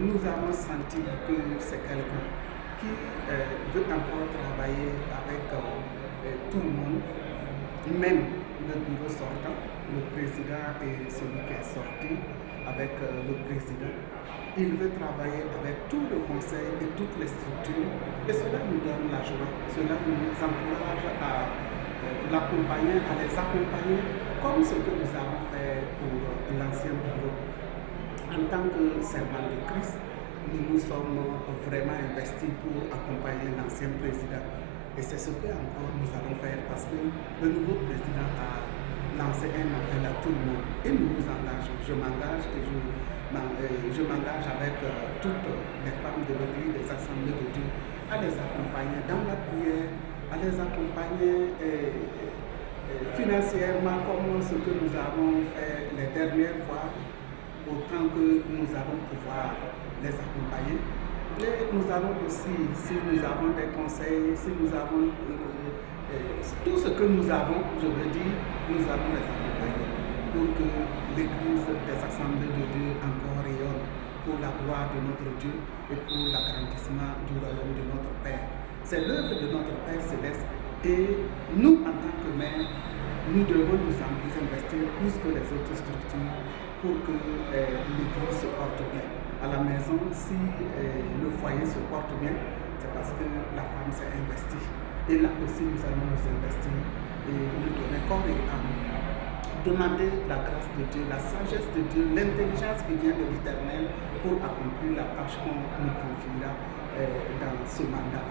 nous avons senti que c'est quelqu'un qui veut encore travailler avec tout le monde, même le bureau sortant, le président et celui qui est sorti avec le président. Il veut travailler avec tout le conseil et toutes les structures, et cela nous donne la joie. Cela nous encourage à l'accompagner, à les accompagner, comme ce que nous avons fait pour l'ancien bureau. En tant que servant de Christ, nous nous sommes vraiment investis pour accompagner l'ancien président. Et c'est ce que encore nous allons faire parce que le nouveau président a lancé un appel à tout le monde. Et nous nous engageons. Je m'engage et je m'engage avec toutes les femmes de l'Église des Assemblées de Dieu à les accompagner dans la prière, à les accompagner financièrement comme ce que nous avons fait les dernières fois, autant que nous allons pouvoir les accompagner. Et nous allons aussi, si nous avons des conseils, si nous avons tout ce que nous avons, je veux dire, nous allons les accompagner pour que l'Église des Assemblées de Dieu encore rayonne pour la gloire de notre Dieu et pour l'agrandissement du royaume de notre Père. C'est l'œuvre de notre Père céleste et nous, en tant que maires, nous devons nous investir plus que les autres structures pour que l'Église se porte bien. À la maison, si le foyer se porte bien, c'est parce que la femme s'est investie. Et là aussi, nous allons nous investir et nous donner corps et âme. Demander la grâce de Dieu, la sagesse de Dieu, l'intelligence qui vient de l'Éternel pour accomplir la tâche qu'on nous confiera dans ce mandat.